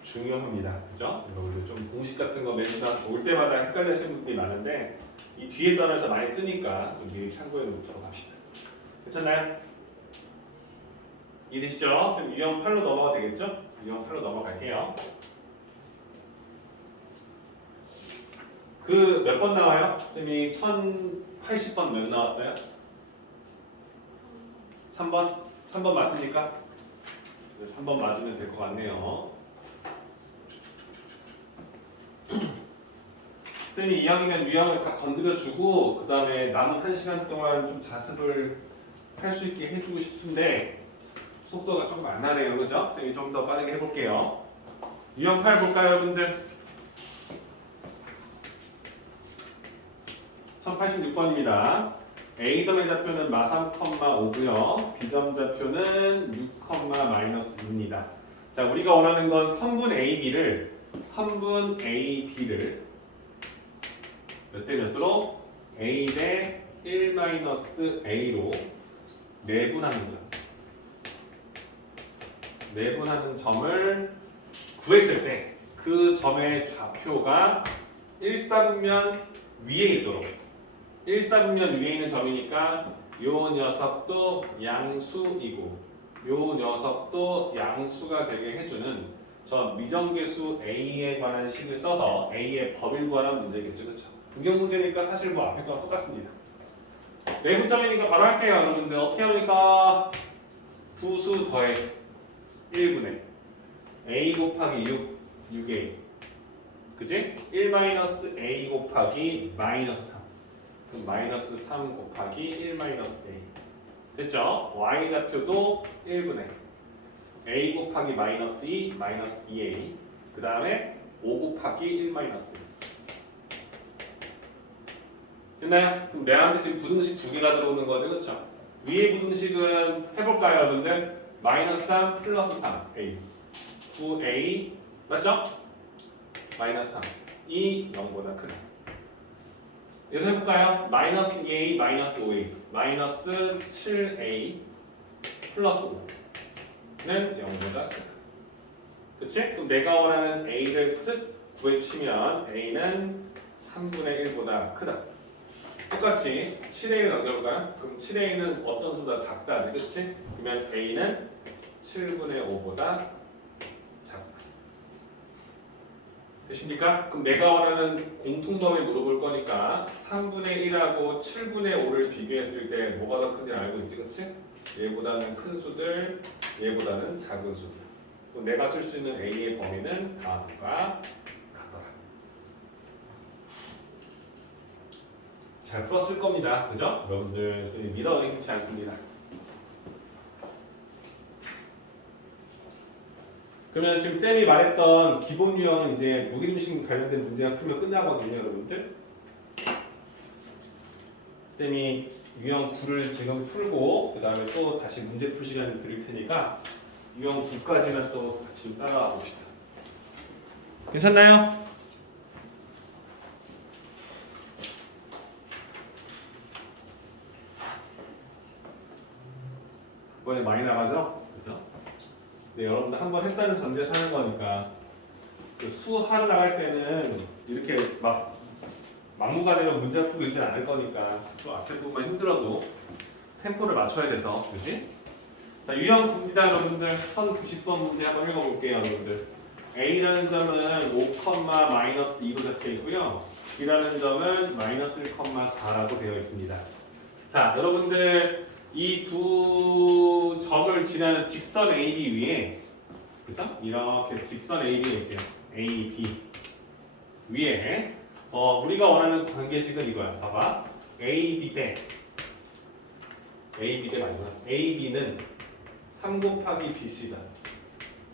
중요합니다. 그죠? 여러분들 좀 공식 같은 거 맨날 올 때마다 헷갈리시는 분들이 많은데 이 뒤에 단어에서 많이 쓰니까 좀 미리 참고해 놓도록 합시다. 괜찮나요? 이해되시죠? 지금 유형 8로 넘어가 되겠죠? 유형 8로 넘어갈게요. 그 몇 번 나와요? 쌤이 1080번 몇 나왔어요? 3번? 3번 맞습니까? 3번 맞으면 될 것 같네요. 쌤이 2학이면 유형을 다 건드려주고 그 다음에 남은 1시간 동안 좀 자습을 할 수 있게 해주고 싶은데 속도가 조금 안 나네요. 그죠? 쌤이 좀 더 빠르게 해볼게요. 유형 8 볼까요 여러분들? 1086번입니다. A점의 좌표는 마3,5고요. B점 좌표는 6,-2입니다. 자, 우리가 원하는 건 선분 AB를 몇 대 몇으로? A 대 1-A로 내분하는 점. 내분하는 점을 구했을 때 그 점의 좌표가 1사분면 위에 있도록 1사분면 위에 있는 점이니까 요 녀석도 양수이고 요 녀석도 양수가 되게 해주는 저 미정계수 A에 관한 식을 써서 A의 법을 구하는 문제겠죠. 그렇죠? 분경 문제니까 사실 뭐 앞에 거랑 똑같습니다. 내분점이니까 바로 할게요. 여러분들 어떻게 합니까? 두 수 더해 1분의 A 곱하기 6A 그지? 1-A 곱하기 마이너스 3 그럼 마이너스 3 곱하기 1-A 됐죠? Y좌표도 1분의 A 곱하기 마이너스 2 마이너스 2A 그 다음에 5 곱하기 1 마이너스 2 됐나요? 그럼 내한테 지금 부등식 두 개가 들어오는 거죠 그렇죠? 위에 부등식은 해볼까요 여러분들? 마이너스 3 플러스 3A 9A 맞죠? 마이너스 3 이 0보다 크다 얘도 해볼까요? 마이너스 2A 마이너스 5A 마이너스 7A 플러스 5는 0보다 크다 그치? 그럼 내가 원하는 A를 쓱 구해주시면 A는 3분의 1보다 크다 똑같이 7A를 넘겨볼까요? 그럼 7A는 어떤 수보다 작다지 그치? 그러면 A는 7분의 5보다 작다 되십니까? 그럼 내가 원하는 공통범위 물어볼 거니까 3분의 1하고 7분의 5를 비교했을 때 뭐가 더 큰지 알고 있지 그치? 얘보다는 큰 수들, 얘보다는 작은 수들 그럼 내가 쓸 수 있는 A의 범위는 다음과 같더라 잘 풀었을 겁니다. 그죠? 여러분들 믿어 의심치 않습니다. 그러면 지금 쌤이 말했던 기본 유형은 이제 무게중심 관련된 문제가 풀면 끝나거든요, 여러분들. 쌤이 유형 9를 지금 풀고 그 다음에 또 다시 문제 풀 시간을 드릴 테니까 유형 9까지만 또 같이 따라와 봅시다. 괜찮나요? 이번에 많이 나가죠? 그죠? 네, 여러분들 한번 했다는 전제에서 하는 거니까 그 수하러 나갈 때는 이렇게 막 막무가내로 문제 풀고 있지 않을 거니까 또 앞에 부분만 힘들어도 템포를 맞춰야 돼서 그지? 자, 유형 9입니다 여러분들. 1090번 문제 한번 읽어볼게요 여러분들. A라는 점은 5,-2로 잡혀 있고요. B라는 점은 -1,4라고 되어 있습니다. 자, 여러분들 이 두 점을 지나는 직선 AB 위에, 그죠? 이렇게 직선 AB 이렇게 AB 위에 우리가 원하는 관계식은 이거야. 봐봐. AB 대 말이구나. AB는 3 곱하기 BC다.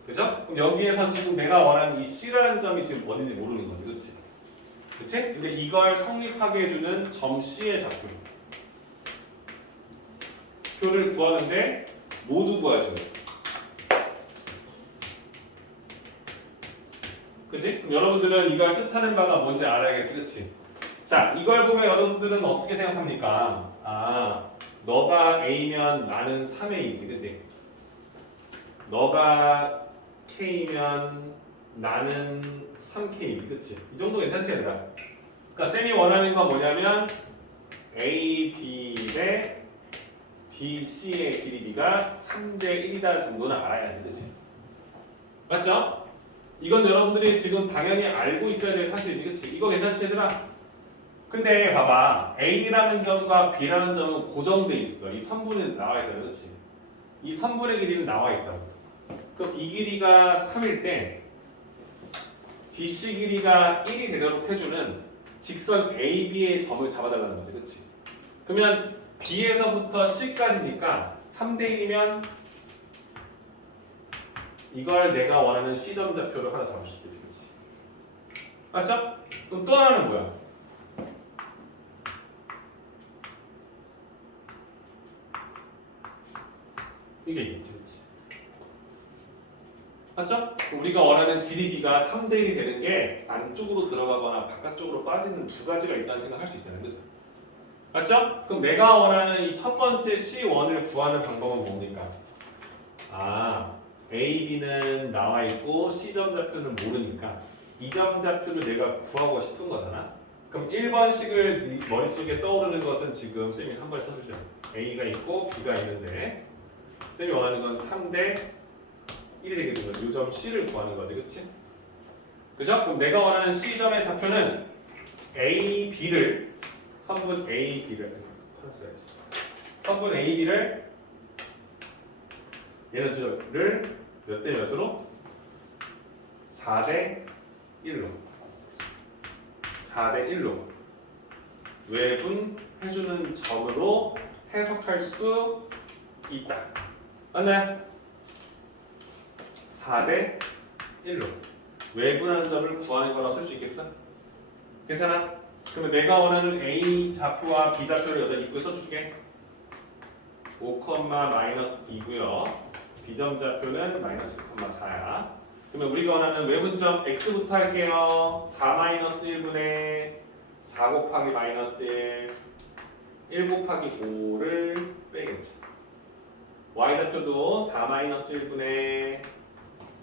그죠? 그럼 여기에서 지금 내가 원하는 이 C라는 점이 지금 어딘지 모르는 거지, 그렇지? 그렇지? 근데 이걸 성립하게 해주는 점 C의 좌표. 표를 구하는데 모두 구하셔야 돼. 그치? 그럼 여러분들은 이걸 뜻하는 바가 뭔지 알아야겠지, 그치? 자, 이걸 보면 여러분들은 어떻게 생각합니까? 아, 너가 A면 나는 3A지, 그치? 너가 K면 나는 3K지, 그치? 이 정도 괜찮지, 얘들아? 그러니까 쌤이 원하는 건 뭐냐면 A, B 대 B, C의 길이가 3대 1이다 정도는 알아야지, 그치? 맞죠? 이건 여러분들이 지금 당연히 알고 있어야 될 사실이지, 그치? 이거 괜찮지, 얘들아? 근데 봐봐, A라는 점과 B라는 점은 고정돼 있어. 이 선분은 나와 있잖아, 그치? 이 선분의 길이는 나와 있다고. 그럼 이 길이가 3일 때 BC 길이가 1이 되도록 해주는 직선 AB의 점을 잡아달라는 거지, 그치? 그러면 B에서부터 C까지니까 3대 1이면 이걸 내가 원하는 C점 좌표를 하나 잡을 수 있겠지, 그치? 맞죠? 그럼 또 하나는 뭐야? 이게 있겠지, 그치? 맞죠? 우리가 원하는 길이가 3대 1이 되는 게 안쪽으로 들어가거나 바깥쪽으로 빠지는 두 가지가 있다는 생각할 수 있잖아요, 그죠? 맞죠? 그럼 내가 원하는 이 첫 번째 C1을 구하는 방법은 뭡니까? 아, A, B는 나와 있고 C점 좌표는 모르니까 이 점 좌표를 내가 구하고 싶은 거잖아. 그럼 1번식을 머릿속에 떠오르는 것은 지금 쌤이 한 번 써주죠. A가 있고 B가 있는데 쌤이 원하는 건 3대 1이 되게 되는 거죠. 이 점 C를 구하는 거지, 그치? 그죠? 그럼 내가 원하는 C점의 좌표는 A, B를 선분 A, B를 선분 A, B를 얘는 주를 몇 대 몇으로? 4대 1로 4대 1로 외분해주는 점으로 해석할 수 있다. 맞나요? 4대 1로 외분하는 점을 구하는 거라고 쓸 수 있겠어? 괜찮아? 그러면 내가 원하는 A 좌표와 B 좌표를 여기다 입구 써줄게. 5,-2고요. B점 좌표는 -1,4야. 그러면 우리가 원하는 외분점 X부터 할게요. 4-1분의 4 곱하기 -1, 1 곱하기 5를 빼겠죠. Y 좌표도 4-1분의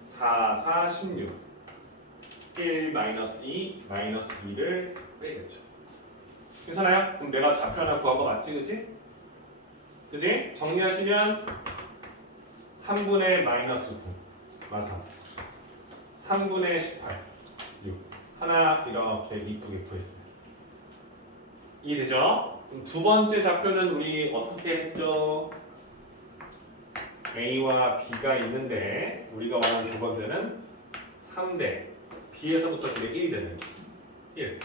4, 4, 16 1, -2, -2를 빼겠죠. 괜찮아요? 그럼 내가 좌표 하나 구한 거 맞지, 그치? 그치? 정리하시면 3분의 -9 맞아. 3분의 18 6 하나 이렇게 이쁘게 구했어요. 이해되죠? 그럼 두 번째 좌표는 우리 어떻게 했죠? A와 B가 있는데 우리가 원하는 두 번째는 3대 B에서부터 그게 1이 되는 1.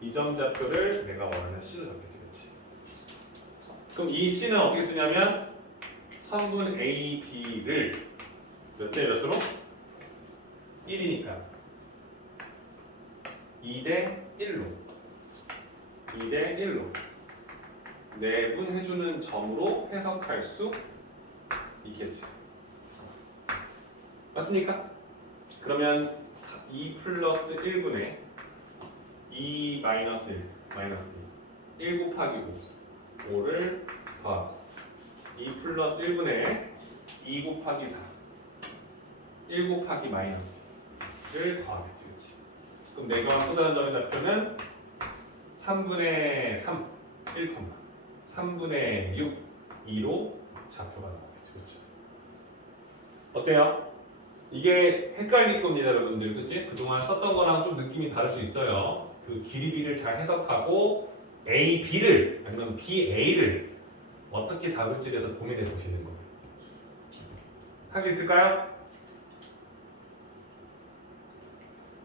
이 점 좌표를 내가 원하는 C로 잡겠지, 그치? 그럼 이 C는 어떻게 쓰냐면 선분 A, B를 몇 대 몇으로? 1이니까 2대 1로 2대 1로 내분해주는 점으로 해석할 수 있겠지. 맞습니까? 그러면 2 플러스 1분의 2 마이너스 1 마이너스 1 곱하기 5 5를 더하고 2 플러스 1분의 2 곱하기 4 1 곱하기 마이너스 1을 더하겠지. 그치? 그럼 내가 확보하는 점의 좌표는 3분의 3 1, 3분의 6 2로 좌표가 나오겠지. 그치? 어때요? 이게 헷갈릴 겁니다, 여러분들. 그치? 그동안 썼던 거랑 좀 느낌이 다를 수 있어요. 그 길이 B를 잘 해석하고 A, B를 아니면 B, A를 어떻게 잡을지에 대해서 고민해 보시는 거예요. 할 수 있을까요?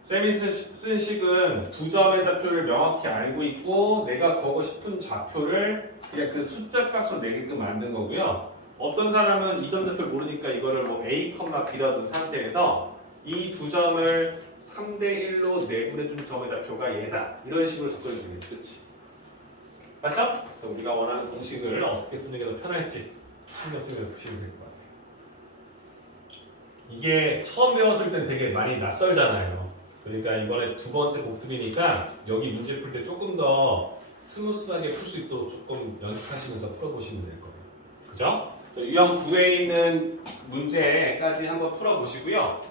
쌤이 쓴 식은 두 점의 좌표를 명확히 알고 있고 내가 거고 싶은 좌표를 그냥 그 숫자 값으로 내게끔 만든 거고요. 어떤 사람은 이 점 좌표를 모르니까 이거를 뭐 A, B라든 상태에서 이 두 점을 3대 1로 내분해준 점의 좌표가 얘다. 이런 식으로 접근이 되겠지. 그치? 맞죠? 그래서 우리가 원하는 공식을 어떻게 쓰는 게 더 편할지 신경 쓰면 보시면 될 것 같아요. 이게 처음 배웠을 땐 되게 많이 낯설잖아요. 그러니까 이번에 두 번째 복습이니까 여기 문제 풀 때 조금 더 스무스하게 풀 수 있도록 조금 연습하시면서 풀어보시면 될 거예요. 그죠? 유형 9에 있는 문제까지 한번 풀어보시고요.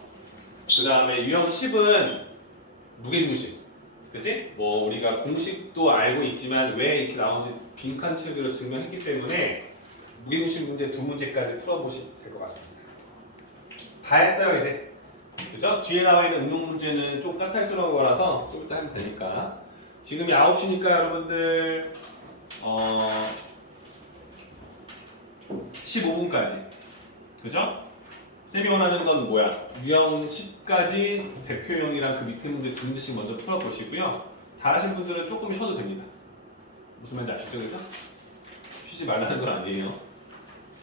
그 다음에 유형 10은 무게중심. 그치? 뭐 우리가 공식도 알고 있지만 왜 이렇게 나온지 빈칸치기로 증명했기 때문에 무게중심 문제 두 문제까지 풀어보시면 될 것 같습니다. 다 했어요 이제. 그죠? 뒤에 나와 있는 응용 문제는 좀 까탈스러운 거라서 좀 이따 하면 되니까. 지금이 9시니까 여러분들 15분까지. 그죠? 쌤이 원하는 건 뭐야? 유형 10까지 대표형이랑 그 밑에 문제 두 문제씩 먼저 풀어보시고요. 다 하신 분들은 조금 쉬어도 됩니다. 무슨 말인지 아시죠? 그죠? 쉬지 말라는 건 아니에요.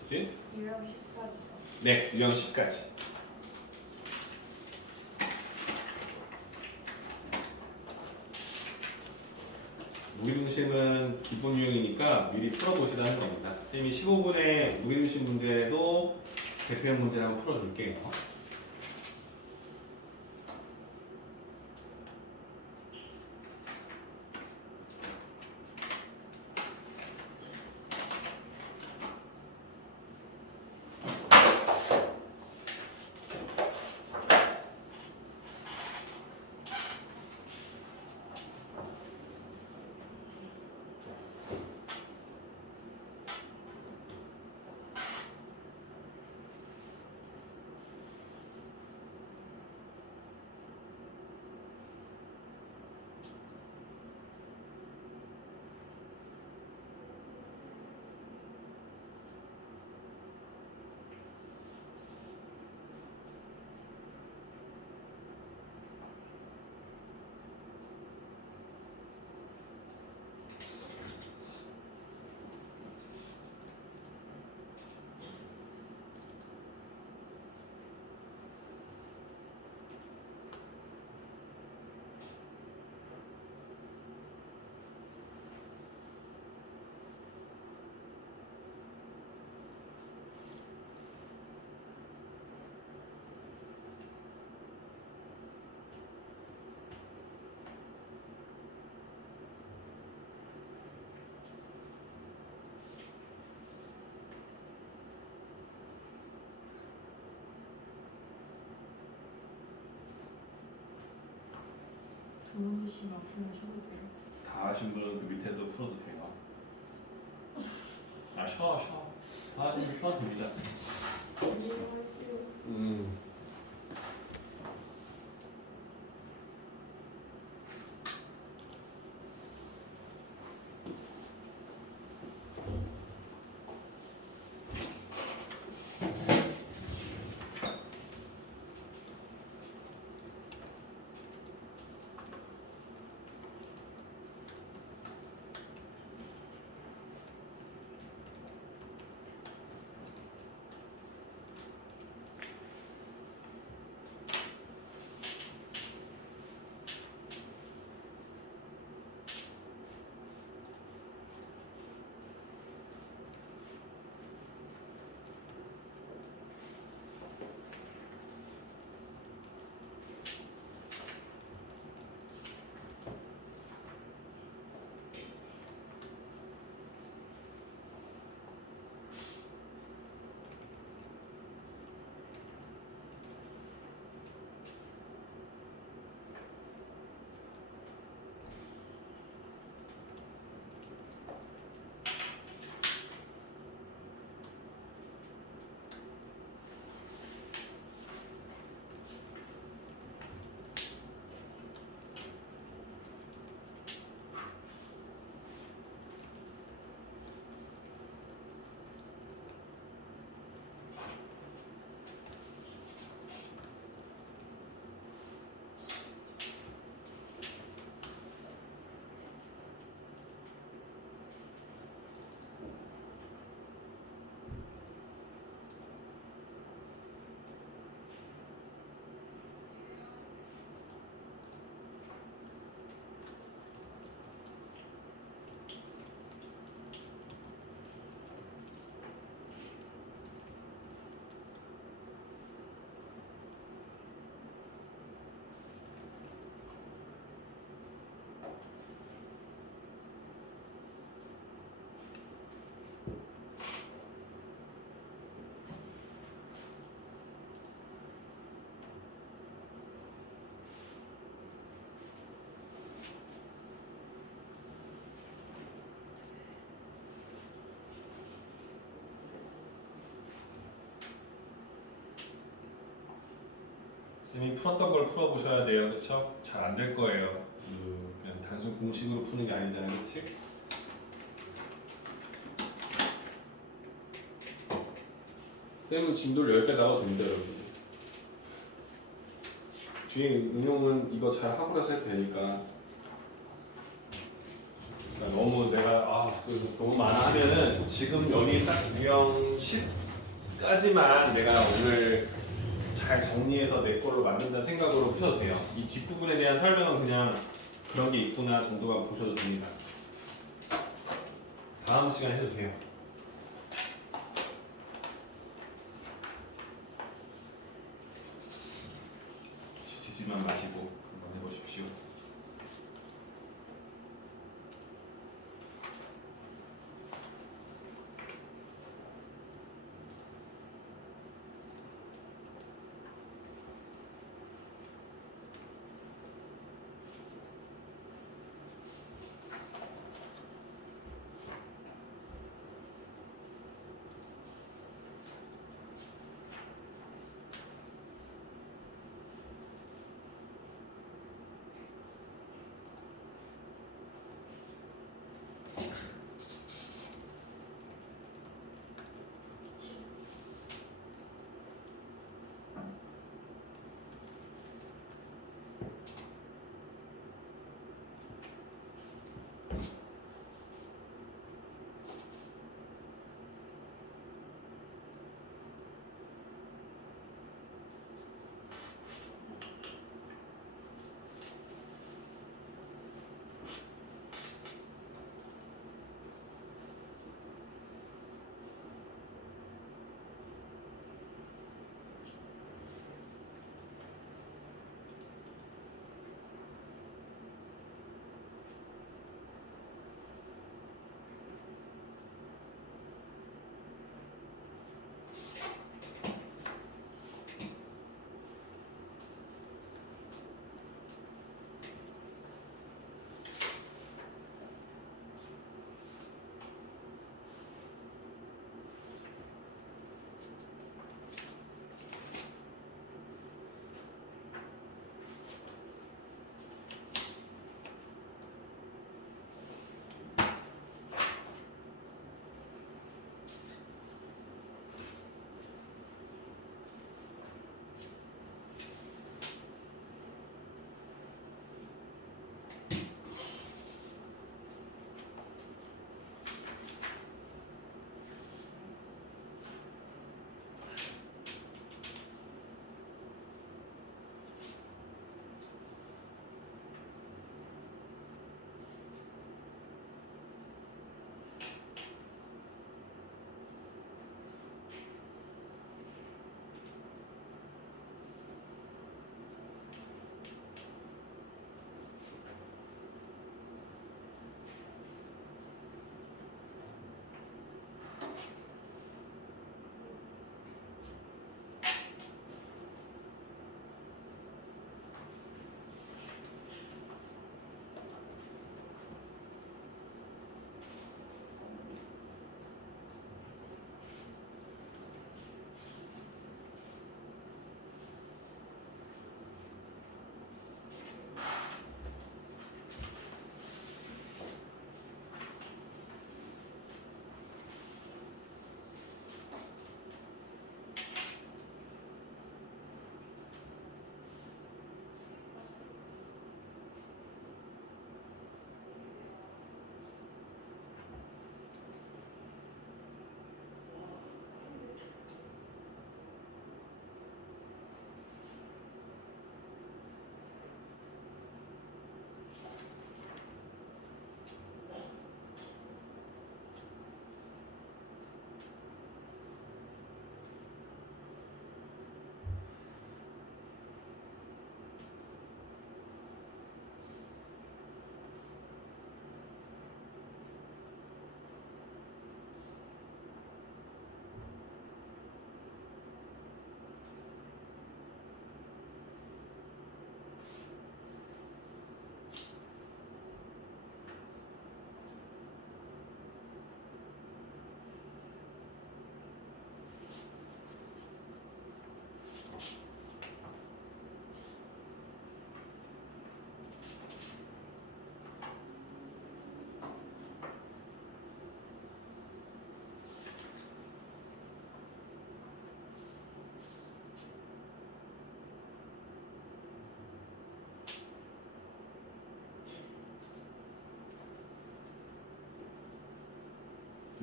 그치? 유형 14죠. 네, 유형 10까지. 무게중심은 기본 유형이니까 미리 풀어보시라는 겁니다. 쌤이 15분에 무게중심 문제도 대표형 문제를 한번 풀어줄게요. 두 문제씩만 풀면 쉬어도 돼요. 다 하신 분은 그 밑에도 풀어도 돼요. 아 쉬어. 좀 쉬어도 됩니다. 쌤이 풀었던 걸 풀어보셔야 돼요, 그렇죠? 잘 안 될 거예요. 그냥 단순 공식으로 푸는 게 아니잖아요, 그렇지? 쌤은 진도를 10개 나가도 됩니다, 여러분. 뒤에 응용은 이거 잘 하고 나서 해도 되니까. 그러니까 너무 내가 너무 많아 하면은 지금 여기 딱 유형 10까지만 내가 오늘 잘 정리해서 내 걸로 만든다는 생각으로 푸셔도 돼요. 이 뒷부분에 대한 설명은 그냥 그런 게 있구나 정도가 보셔도 됩니다. 다음 시간에 해도 돼요. 지치지만 마시고 한번 해보십시오.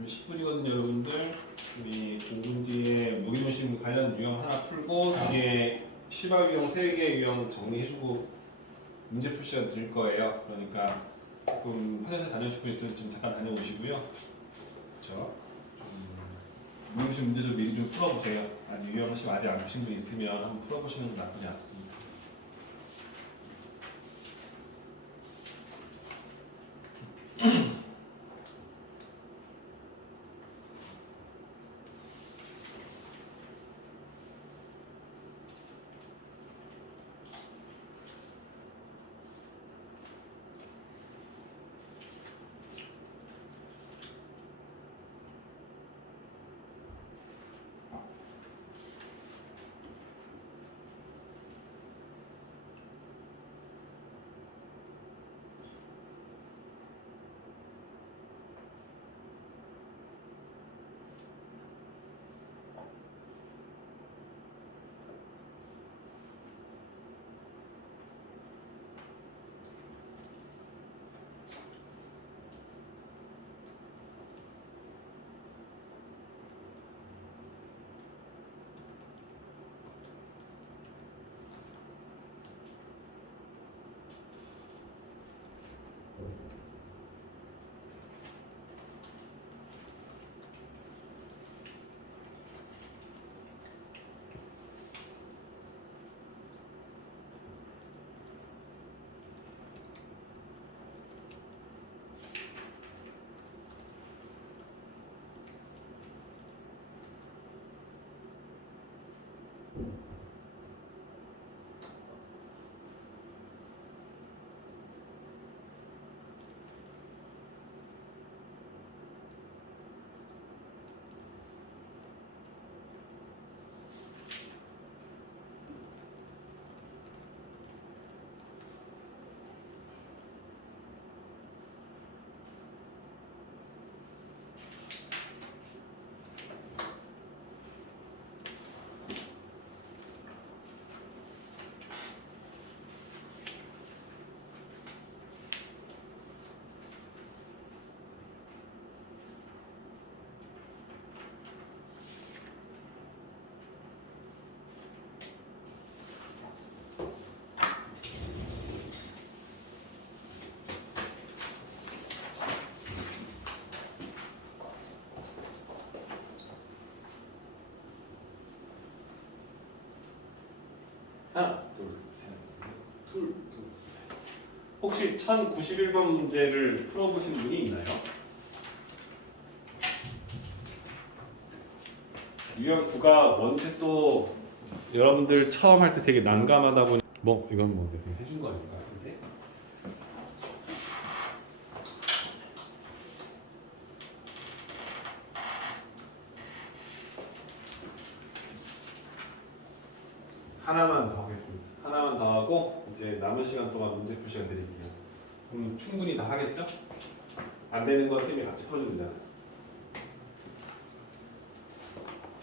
10분이거든요, 여러분들. 우리 5분 뒤에 무기무심 관련 유형 하나 풀고 뒤에 실바 유형 3개 유형 정리해주고 문제 풀 시간 드릴 거예요. 그러니까 조금 화장실 다녀오실 분 있으면 좀 잠깐 다녀오시고요. 그렇죠? 무기무심 문제도 미리 좀 풀어보세요. 아니 유형식 아직 안 푸신 분 있으면 한번 풀어보시는 건 나쁘지 않습니다. 하나, 둘, 셋, 둘, 셋. 혹시 1091번 문제를 풀어보신 분이 있나요? 유형 9가 원체 또 여러분들 처음 할 때 되게 난감하다 보니 뭐 이건 뭐 내가 해준 거 아닐까, 그지? 하나만 더 하겠습니다. 하나만 더 하고 이제 남은 시간 동안 문제 풀 시간 드릴게요. 그럼 충분히 다 하겠죠? 안 되는 건 쌤이 같이 풀어주잖아요.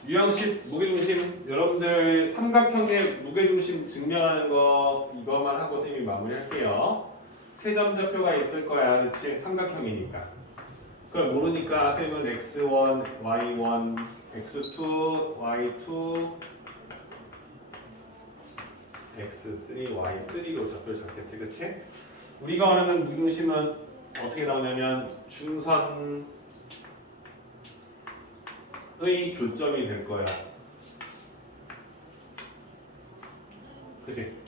유형식 무게중심 여러분들 삼각형의 무게중심 증명하는 거 이거만 하고 쌤이 마무리할게요. 세 점 좌표가 있을 거야, 그렇지? 삼각형이니까. 그걸 모르니까 쌤은 x1, y1, x2, y2, x3, y3로 좌표를 잡겠지, 그렇지? 우리가 원하는 무게중심은 어떻게 나오냐면 중선의 교점이 될 거야. 그치?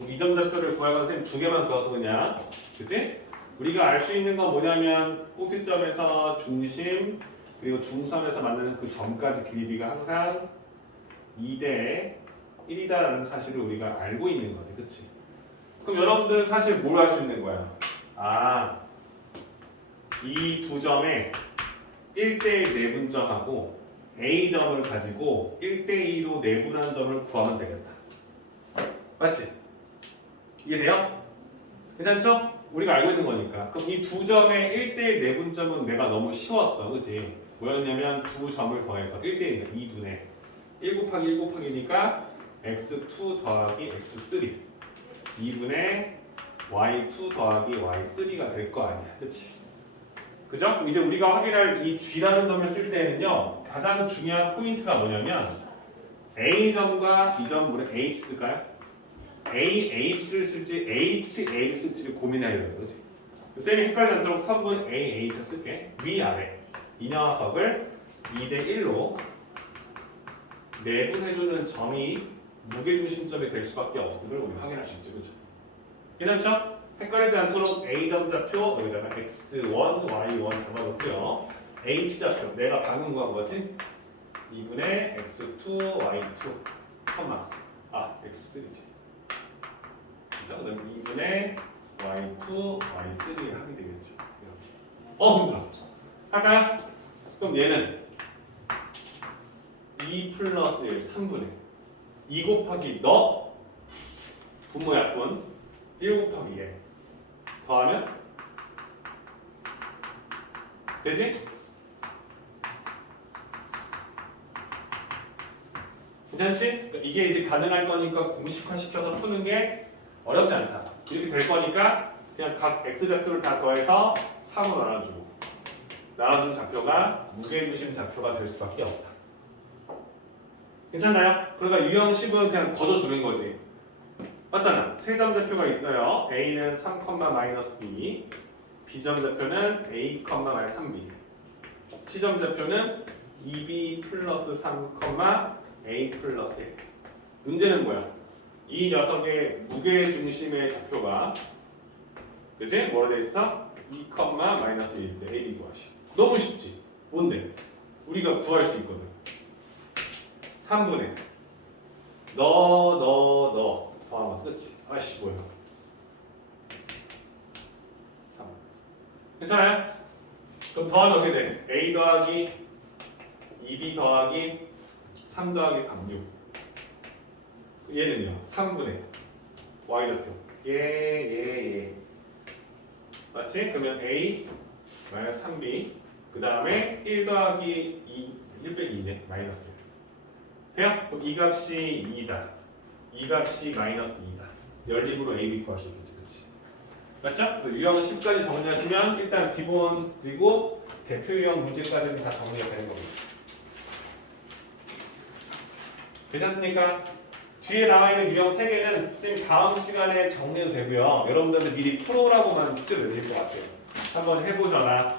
이 점 좌표를 구하면 선생님 두 개만 그어서 그냥, 그치? 우리가 알 수 있는 건 뭐냐면 꼭지점에서 중심 그리고 중선에서 만나는 그 점까지 길이가 항상 2대 1이다라는 사실을 우리가 알고 있는 거지, 그치? 그럼 여러분들은 사실 뭘 알 수 있는 거야? 아, 이 두 점에 1대1 내분점하고 A점을 가지고 1대2로 내분한 점을 구하면 되겠다. 맞지? 이해돼요? 괜찮죠? 우리가 알고 있는 거니까. 그럼 이 두 점의 1대1 내분점은 내가 너무 쉬웠어, 그치? 뭐였냐면 두 점을 더해서 1대1이니까 2분의 1 곱하기 1 곱하기니까 x2 더하기 x3 2분의 y2 더하기 y3가 될 거 아니야, 그치? 그죠? 그럼 이제 우리가 확인할 이 G라는 점을 쓸 때는요 가장 중요한 포인트가 뭐냐면 A점과 B점물에 H 쓸까요? H를 쓸지 HA를 쓸지를 고민해야 되는 거지. 쌤이 헷갈리지 않도록 선분 AH를 쓸게. 위아래 이 녀석을 2대 1로 내분해주는 점이 무게중심점이 될 수밖에 없음을 우리 확인할 수 있죠. 그죠? 괜찮죠? 헷갈리지 않도록 A점 좌표 여기다가 X1, Y1 잡아놓고요. H좌표 내가 방금 구한 거지? 2분의 X2, Y2 X3지. 그죠? 그럼 2분의 Y2, Y3 하게 되겠죠. 힘들어. 할까요? 그럼 얘는 2 플러스 1, 3분의 2 곱하기 너 분모 약분 1 곱하기 얘 더하면 되지? 괜찮지? 이게 이제 가능할 거니까 공식화 시켜서 푸는 게 어렵지 않다. 이렇게 될 거니까 그냥 각 x좌표를 다 더해서 3으로 나눠준 좌표가 무게중심 좌표가 될 수밖에 없다. 괜찮나요? 그러니까 유형 10은 그냥 거둬주는 거지. 맞잖아. 세 점 좌표가 있어요. A는 3, B, B점 좌표는 A, 3B, C점 좌표는 2B 플러스 3, A 플러스 1. 문제는 뭐야? 이 녀석의 무게중심의 좌표가 그치? 뭐로 돼 있어? 2, -1인데 A, B 구하시. 너무 쉽지? 뭔데? 우리가 구할 수 있거든. 3분의 너 더하면 끝이. 아씨 뭐야? 3. 괜찮아요? 그럼 더하면 어떻게 돼? A 더하기 2B 더하기 3 더하기 3, 6. 얘는요? 3분의 Y좌표. 얘. 맞지? 그러면 A 마이너스 3B 그 다음에 1 더하기 1 빼기 2네. 마이너스 1. 돼요? 그럼 이 값이 2다. 이 값이 마이너스 2다. 연립으로 A, B 구할 수 있겠지. 그치? 맞죠? 그래서 유형 10까지 정리하시면 일단 기본 그리고 대표 유형 문제까지는 다 정리가 되는 겁니다. 괜찮습니까? 뒤에 나와 있는 유형 3개는 쌤 다음 시간에 정리도 되고요. 여러분들한테 미리 프로라고만 숙제를 내릴 것 같아요. 한번 해보거나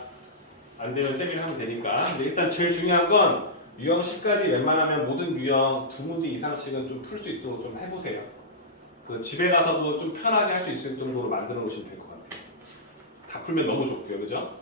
안 되면 쌤이 하면 되니까. 근데 일단 제일 중요한 건 유형 10까지 웬만하면 모든 유형 2문제 이상씩은 좀 풀 수 있도록 좀 해보세요. 그래서 집에 가서도 좀 편하게 할 수 있을 정도로 만들어 놓으시면 될 것 같아요. 다 풀면 너무 좋고요. 그죠?